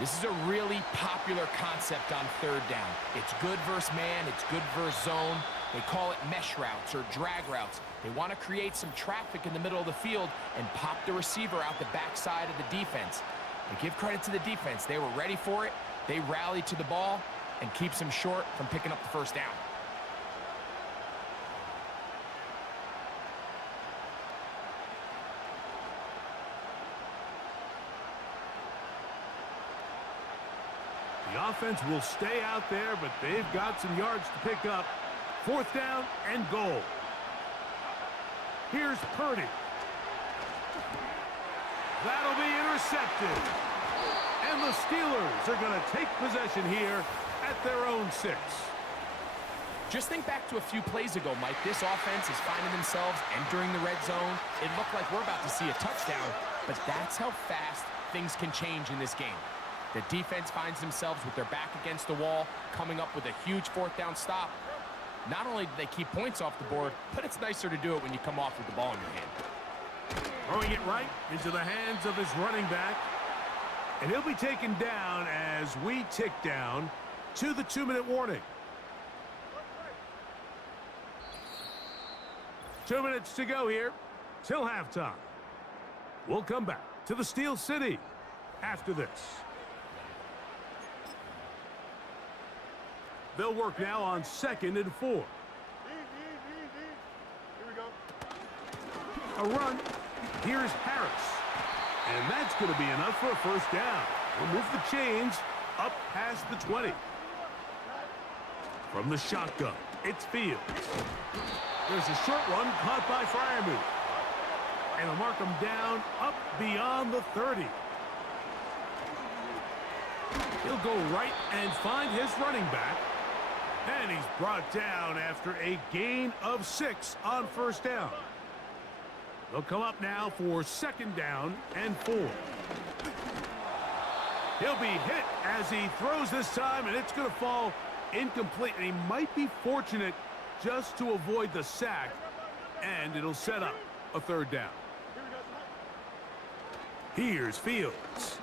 This is a really popular concept on 3rd down. It's good versus man, it's good versus zone. They call it mesh routes or drag routes. They want to create some traffic in the middle of the field and pop the receiver out the backside of the defense. But give credit to the defense. They were ready for it. They rallied to the ball and keeps him short from picking up the first down. The offense will stay out there, but they've got some yards to pick up. 4th down and goal. Here's Purdy. That'll be intercepted. And the Steelers are going to take possession here at their own 6. Just think back to a few plays ago, Mike. This offense is finding themselves entering the red zone. It looked like we're about to see a touchdown, but that's how fast things can change in this game. The defense finds themselves with their back against the wall, coming up with a huge 4th down stop. Not only do they keep points off the board, but it's nicer to do it when you come off with the ball in your hand. Throwing it right into the hands of his running back. And he'll be taken down as we tick down to the 2-minute warning. 2 minutes to go here till halftime. We'll come back to the Steel City after this. They'll work now on 2nd and 4. Here we go. A run. Here's Harris. And that's going to be enough for a first down. We'll move the chains up past the 20. From the shotgun, it's Fields. There's a short one caught by Freiermuth. And they'll mark him down up beyond the 30. He'll go right and find his running back. And he's brought down after a gain of 6 on first down. They'll come up now for 2nd down and 4. He'll be hit as he throws this time, and it's going to fall incomplete. And he might be fortunate just to avoid the sack, and it'll set up a 3rd down. Here's Fields.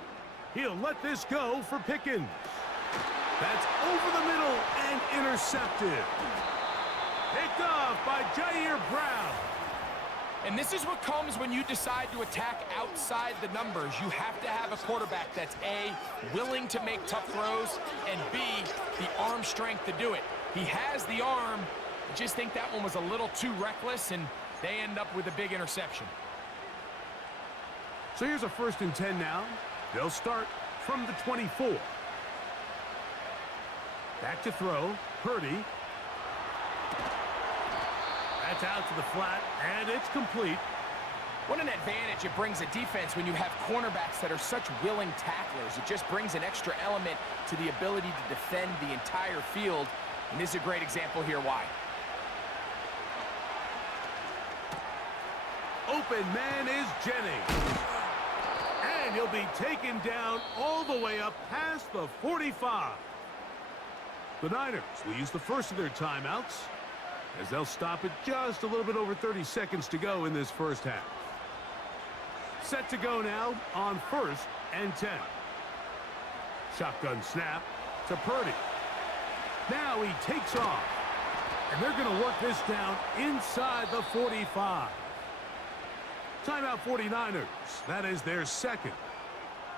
He'll let this go for Pickens. That's over the middle and intercepted. Picked off by Jair Brown. And this is what comes when you decide to attack outside the numbers. You have to have a quarterback that's A, willing to make tough throws, and B, the arm strength to do it. He has the arm. I just think that one was a little too reckless, and they end up with a big interception. So here's a 1st and 10 now. They'll start from the 24. Back to throw. Purdy. That's out to the flat, and it's complete. What an advantage it brings a defense when you have cornerbacks that are such willing tacklers. It just brings an extra element to the ability to defend the entire field, and this is a great example here why. Open man is Jennings. And he'll be taken down all the way up past the 45. The Niners will use the first of their timeouts as they'll stop it just a little bit over 30 seconds to go in this first half. Set to go now on 1st and 10. Shotgun snap to Purdy. Now he takes off. And they're going to work this down inside the 45. Timeout 49ers. That is their second.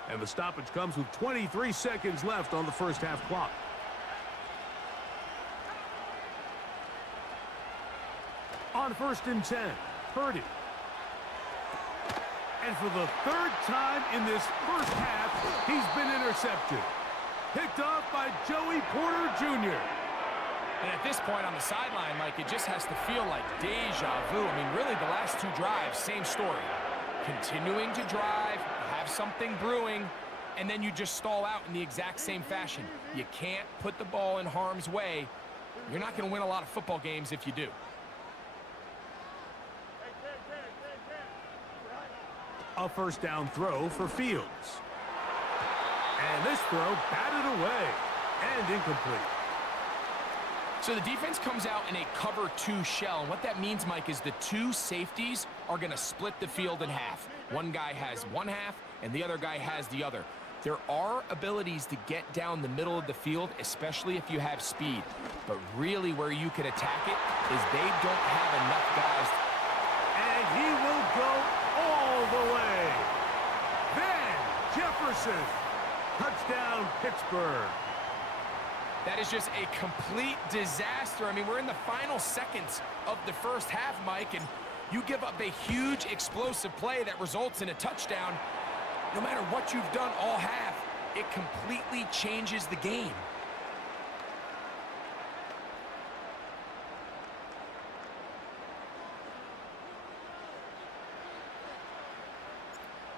And the stoppage comes with 23 seconds left on the first half clock. On 1st and 10, Purdy. And for the third time in this first half, he's been intercepted. Picked off by Joey Porter Jr. And at this point on the sideline, Mike, it just has to feel like deja vu. I mean, really, the last two drives, same story. Continuing to drive, have something brewing, and then you just stall out in the exact same fashion. You can't put the ball in harm's way. You're not going to win a lot of football games if you do. A first down throw for Fields. And this throw batted away and incomplete. So the defense comes out in a cover 2 shell. And what that means, Mike, is the two safeties are going to split the field in half. One guy has one half and the other guy has the other. There are abilities to get down the middle of the field, especially if you have speed. But really where you can attack it is they don't have enough guys. And he will go all the way. Then Jefferson. Touchdown, Pittsburgh. That is just a complete disaster. I mean, we're in the final seconds of the first half, Mike, and you give up a huge explosive play that results in a touchdown. No matter what you've done all half, it completely changes the game.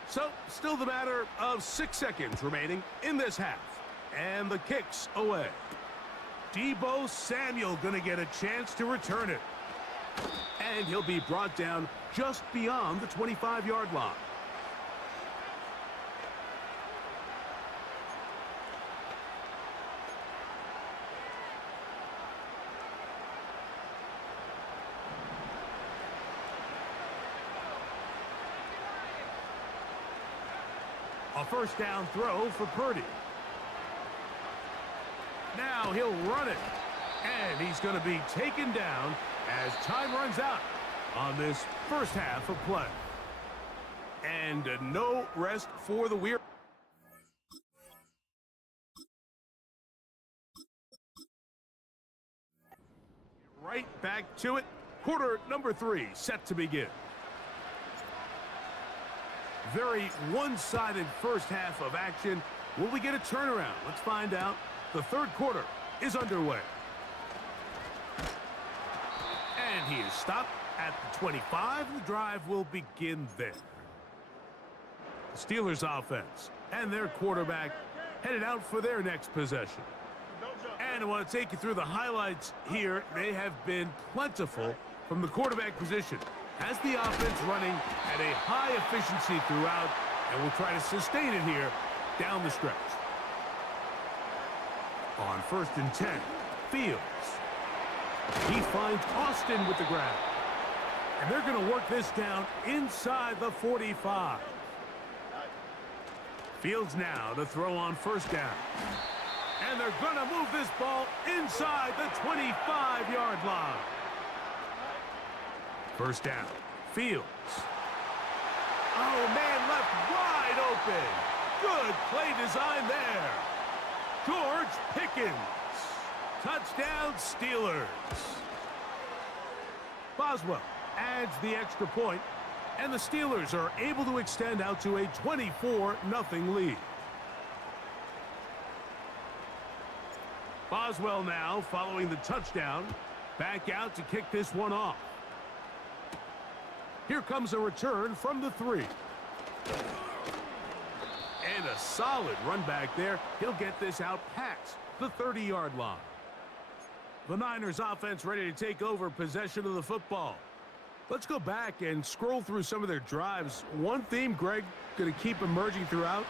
So, still the matter of 6 seconds remaining in this half. And the kick's away. Deebo Samuel gonna get a chance to return it. And he'll be brought down just beyond the 25-yard line. A first down throw for Purdy. Now he'll run it. And he's going to be taken down as time runs out on this first half of play. And no rest for the weary. Right back to it. Quarter number 3 set to begin. Very one-sided first half of action. Will we get a turnaround? Let's find out. The third quarter is underway. And he is stopped at the 25. The drive will begin there. The Steelers offense and their quarterback headed out for their next possession. And I want to take you through the highlights here. They have been plentiful from the quarterback position. Has the offense running at a high efficiency throughout, and will try to sustain it here down the stretch. On 1st and 10, Fields. He finds Austin with the grab. And they're going to work this down inside the 45. Fields now to throw on 1st down. And they're going to move this ball inside the 25-yard line. 1st down, Fields. Oh, man, left wide open. Good play design there. George Pickens. Touchdown, Steelers. Boswell adds the extra point, and the Steelers are able to extend out to a 24-0 lead. Boswell now, following the touchdown, back out to kick this one off. Here comes a return from the 3. And a solid run back there. He'll get this out past the 30-yard line. The Niners offense ready to take over possession of the football. Let's go back and scroll through some of their drives. One theme, Greg, going to keep emerging throughout.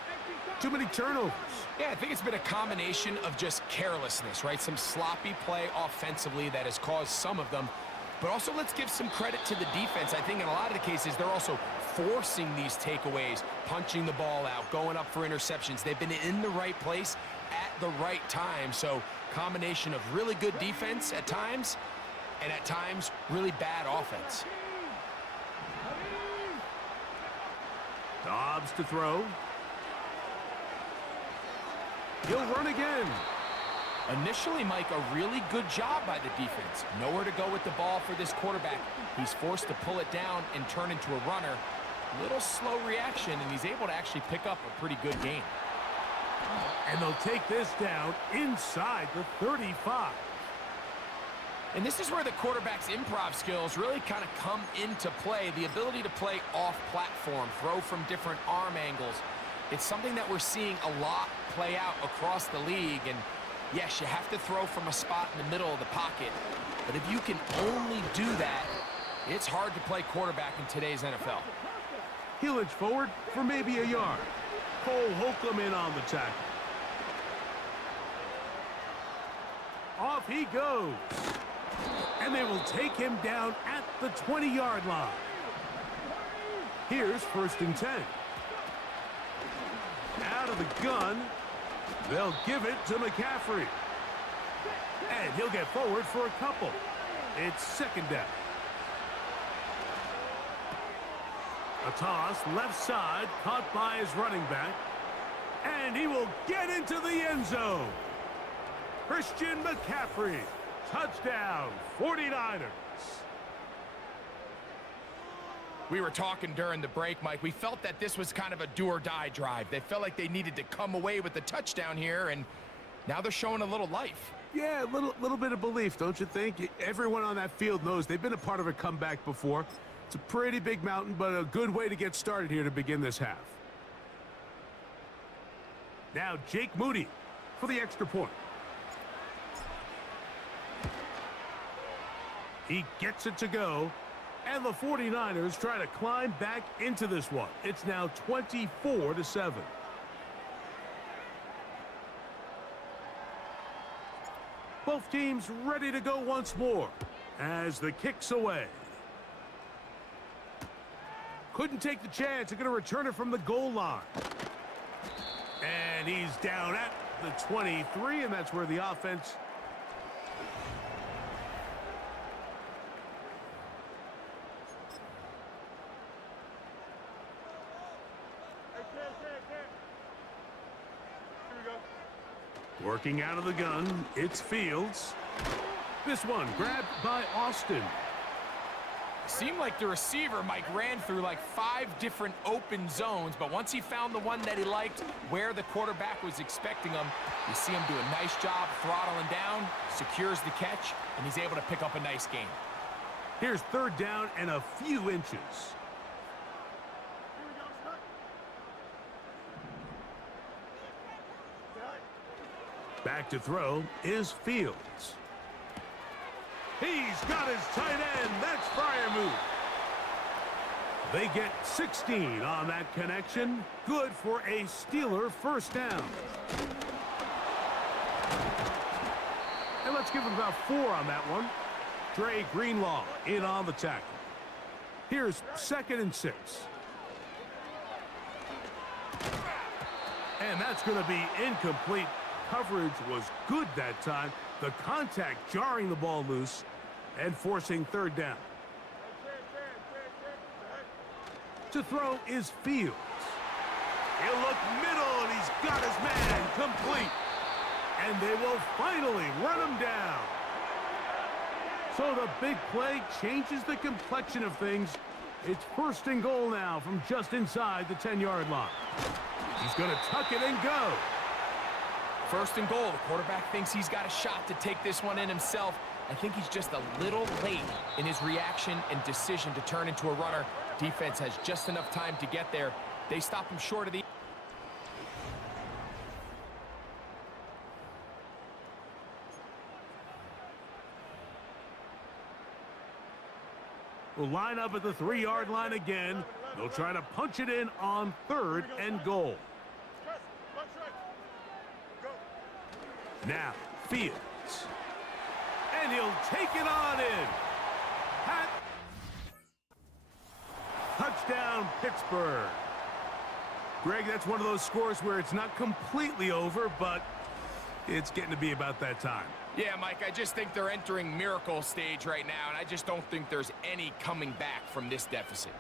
Too many turnovers. Yeah, I think it's been a combination of just carelessness, right? Some sloppy play offensively that has caused some of them. But also, let's give some credit to the defense. I think in a lot of the cases, they're also forcing these takeaways, punching the ball out, going up for interceptions. They've been in the right place at the right time. So, combination of really good defense at times and at times, really bad offense. Dobbs to throw. He'll run again. Initially, Mike, a really good job by the defense. Nowhere to go with the ball for this quarterback. He's forced to pull it down and turn into a runner. Little slow reaction, and he's able to actually pick up a pretty good game. And they'll take this down inside the 35. And this is where the quarterback's improv skills really kind of come into play. The ability to play off-platform, throw from different arm angles. It's something that we're seeing a lot play out across the league. And yes, you have to throw from a spot in the middle of the pocket. But if you can only do that, it's hard to play quarterback in today's NFL. He'll edge forward for maybe a yard. Cole Holcomb in on the tackle. Off he goes. And they will take him down at the 20-yard line. Here's 1st and 10. Out of the gun. They'll give it to McCaffrey. And he'll get forward for a couple. It's 2nd down. A toss left side, caught by his running back. And he will get into the end zone. Christian McCaffrey. Touchdown, 49ers. We were talking during the break, Mike. We felt that this was kind of a do-or-die drive. They felt like they needed to come away with the touchdown here, and now they're showing a little life. Yeah, a little bit of belief, don't you think? Everyone on that field knows they've been a part of a comeback before. It's a pretty big mountain, but a good way to get started here to begin this half. Now Jake Moody for the extra point. He gets it to go, and the 49ers try to climb back into this one. It's now 24-7. Both teams ready to go once more as the kick's away. Couldn't take the chance. They're going to return it from the goal line. And he's down at the 23, and that's where the offense... Working out of the gun, it's Fields. This one grabbed by Austin. Seemed like the receiver, Mike, ran through like 5 different open zones, but once he found the one that he liked, where the quarterback was expecting him, you see him do a nice job throttling down, secures the catch, and he's able to pick up a nice gain. Here's 3rd down and a few inches. Back to throw is Fields. He's got his tight end. That's Freiermuth. They get 16 on that connection. Good for a Steeler 1st down. And let's give him about 4 on that one. Dre Greenlaw in on the tackle. Here's 2nd and 6. And that's going to be incomplete. Coverage was good that time. The contact jarring the ball loose and forcing 3rd down. To throw is Fields. He'll look middle, and he's got his man complete. And they will finally run him down. So the big play changes the complexion of things. It's 1st and goal now from just inside the 10-yard line. He's going to tuck it and go. 1st and goal. The quarterback thinks he's got a shot to take this one in himself. I think he's just a little late in his reaction and decision to turn into a runner. Defense has just enough time to get there. They stop him short of the... Will line up at the 3-yard line again. They'll try to punch it in on 3rd and goal. Now, Fields. And he'll take it on in. Touchdown, Pittsburgh. Greg, that's one of those scores where it's not completely over, but It's getting to be about that time. Yeah, Mike, I just think they're entering miracle stage right now, and I just don't think there's any coming back from this deficit.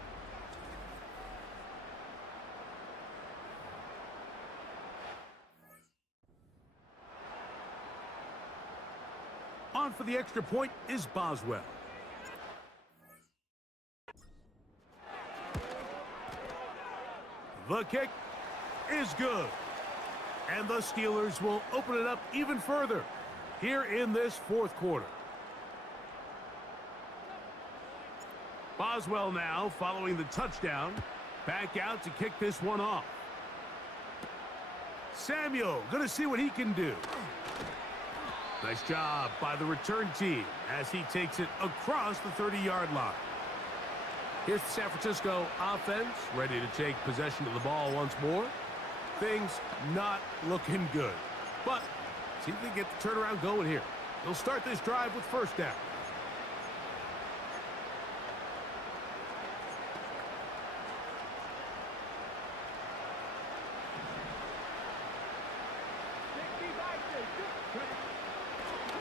On for the extra point is Boswell. The kick is good. And the Steelers will open it up even further here in this fourth quarter. Boswell now following the touchdown. Back out to kick this one off. Samuel going to see what he can do. Nice job by the return team as he takes it across the 30-yard line. Here's the San Francisco offense ready to take possession of the ball once more. Things not looking good. But see if they get the turnaround going here. They'll start this drive with first down.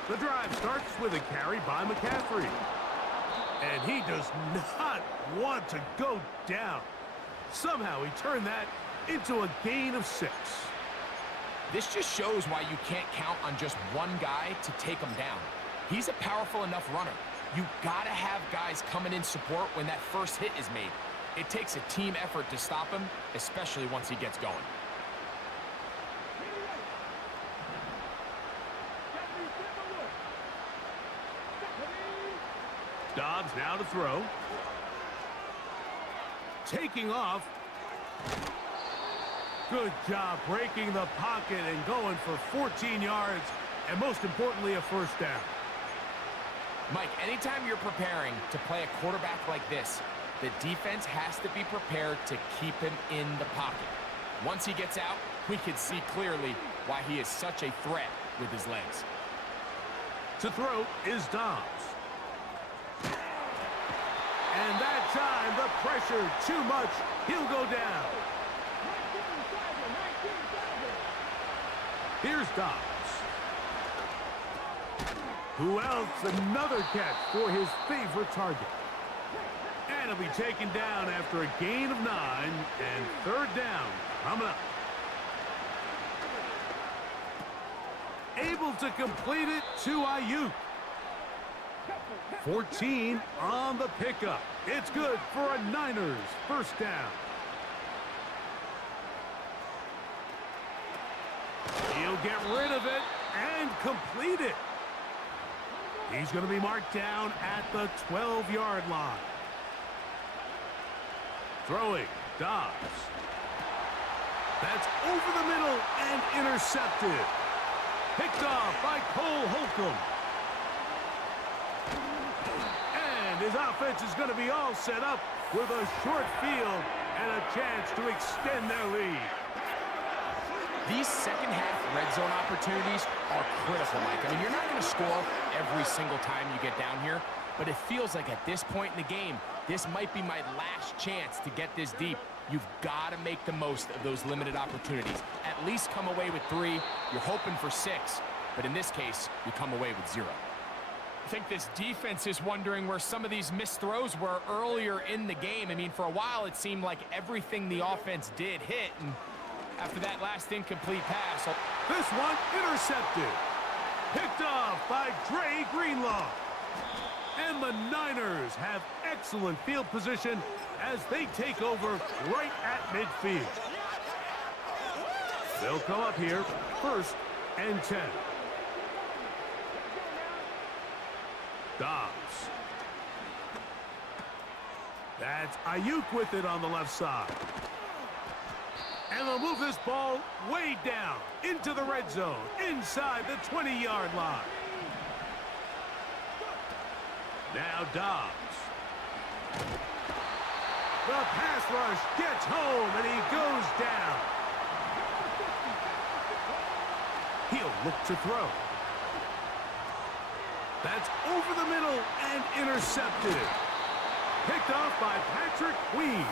The drive starts with a carry by McCaffrey. And he does not want to go down. Somehow he turned that into a gain of 6. This just shows why you can't count on just one guy to take him down. He's a powerful enough runner. You gotta have guys coming in support when that first hit is made. It takes a team effort to stop him, especially once he gets going. Dobbs now to throw. Taking off. Good job breaking the pocket and going for 14 yards, and most importantly, a first down. Mike, anytime you're preparing to play a quarterback like this, the defense has to be prepared to keep him in the pocket. Once he gets out, we can see clearly why he is such a threat with his legs. To throw is Dobbs. And that time, the pressure too much. He'll go down. Here's Dobbs. Who else? Another catch for his favorite target. And he'll be taken down after a gain of 9 and third down coming up. Able to complete it to Ayuk. 14 on the pickup. It's good for a Niners first down. He'll get rid of it and complete it. He's going to be marked down at the 12-yard line. Throwing, Dobbs. That's over the middle and intercepted. Picked off by Cole Holcomb. And his offense is going to be all set up with a short field and a chance to extend their lead. These second-half red zone opportunities are critical, Mike. I mean, you're not going to score every single time you get down here, but it feels like at this point in the game, this might be my last chance to get this deep. You've got to make the most of those limited opportunities. At least come away with 3. You're hoping for 6, but in this case, you come away with 0. I think this defense is wondering where some of these missed throws were earlier in the game. I mean, for a while, it seemed like everything the offense did hit, and after that last incomplete pass. This one intercepted. Picked off by Dre Greenlaw. And the Niners have excellent field position as they take over right at midfield. They'll come up here, 1st and 10. Dobbs. That's Ayuk with it on the left side. And they'll move this ball way down into the red zone, inside the 20-yard line. Now Dobbs. The pass rush gets home, and he goes down. He'll look to throw. That's over the middle and intercepted. Picked off by Patrick Queen.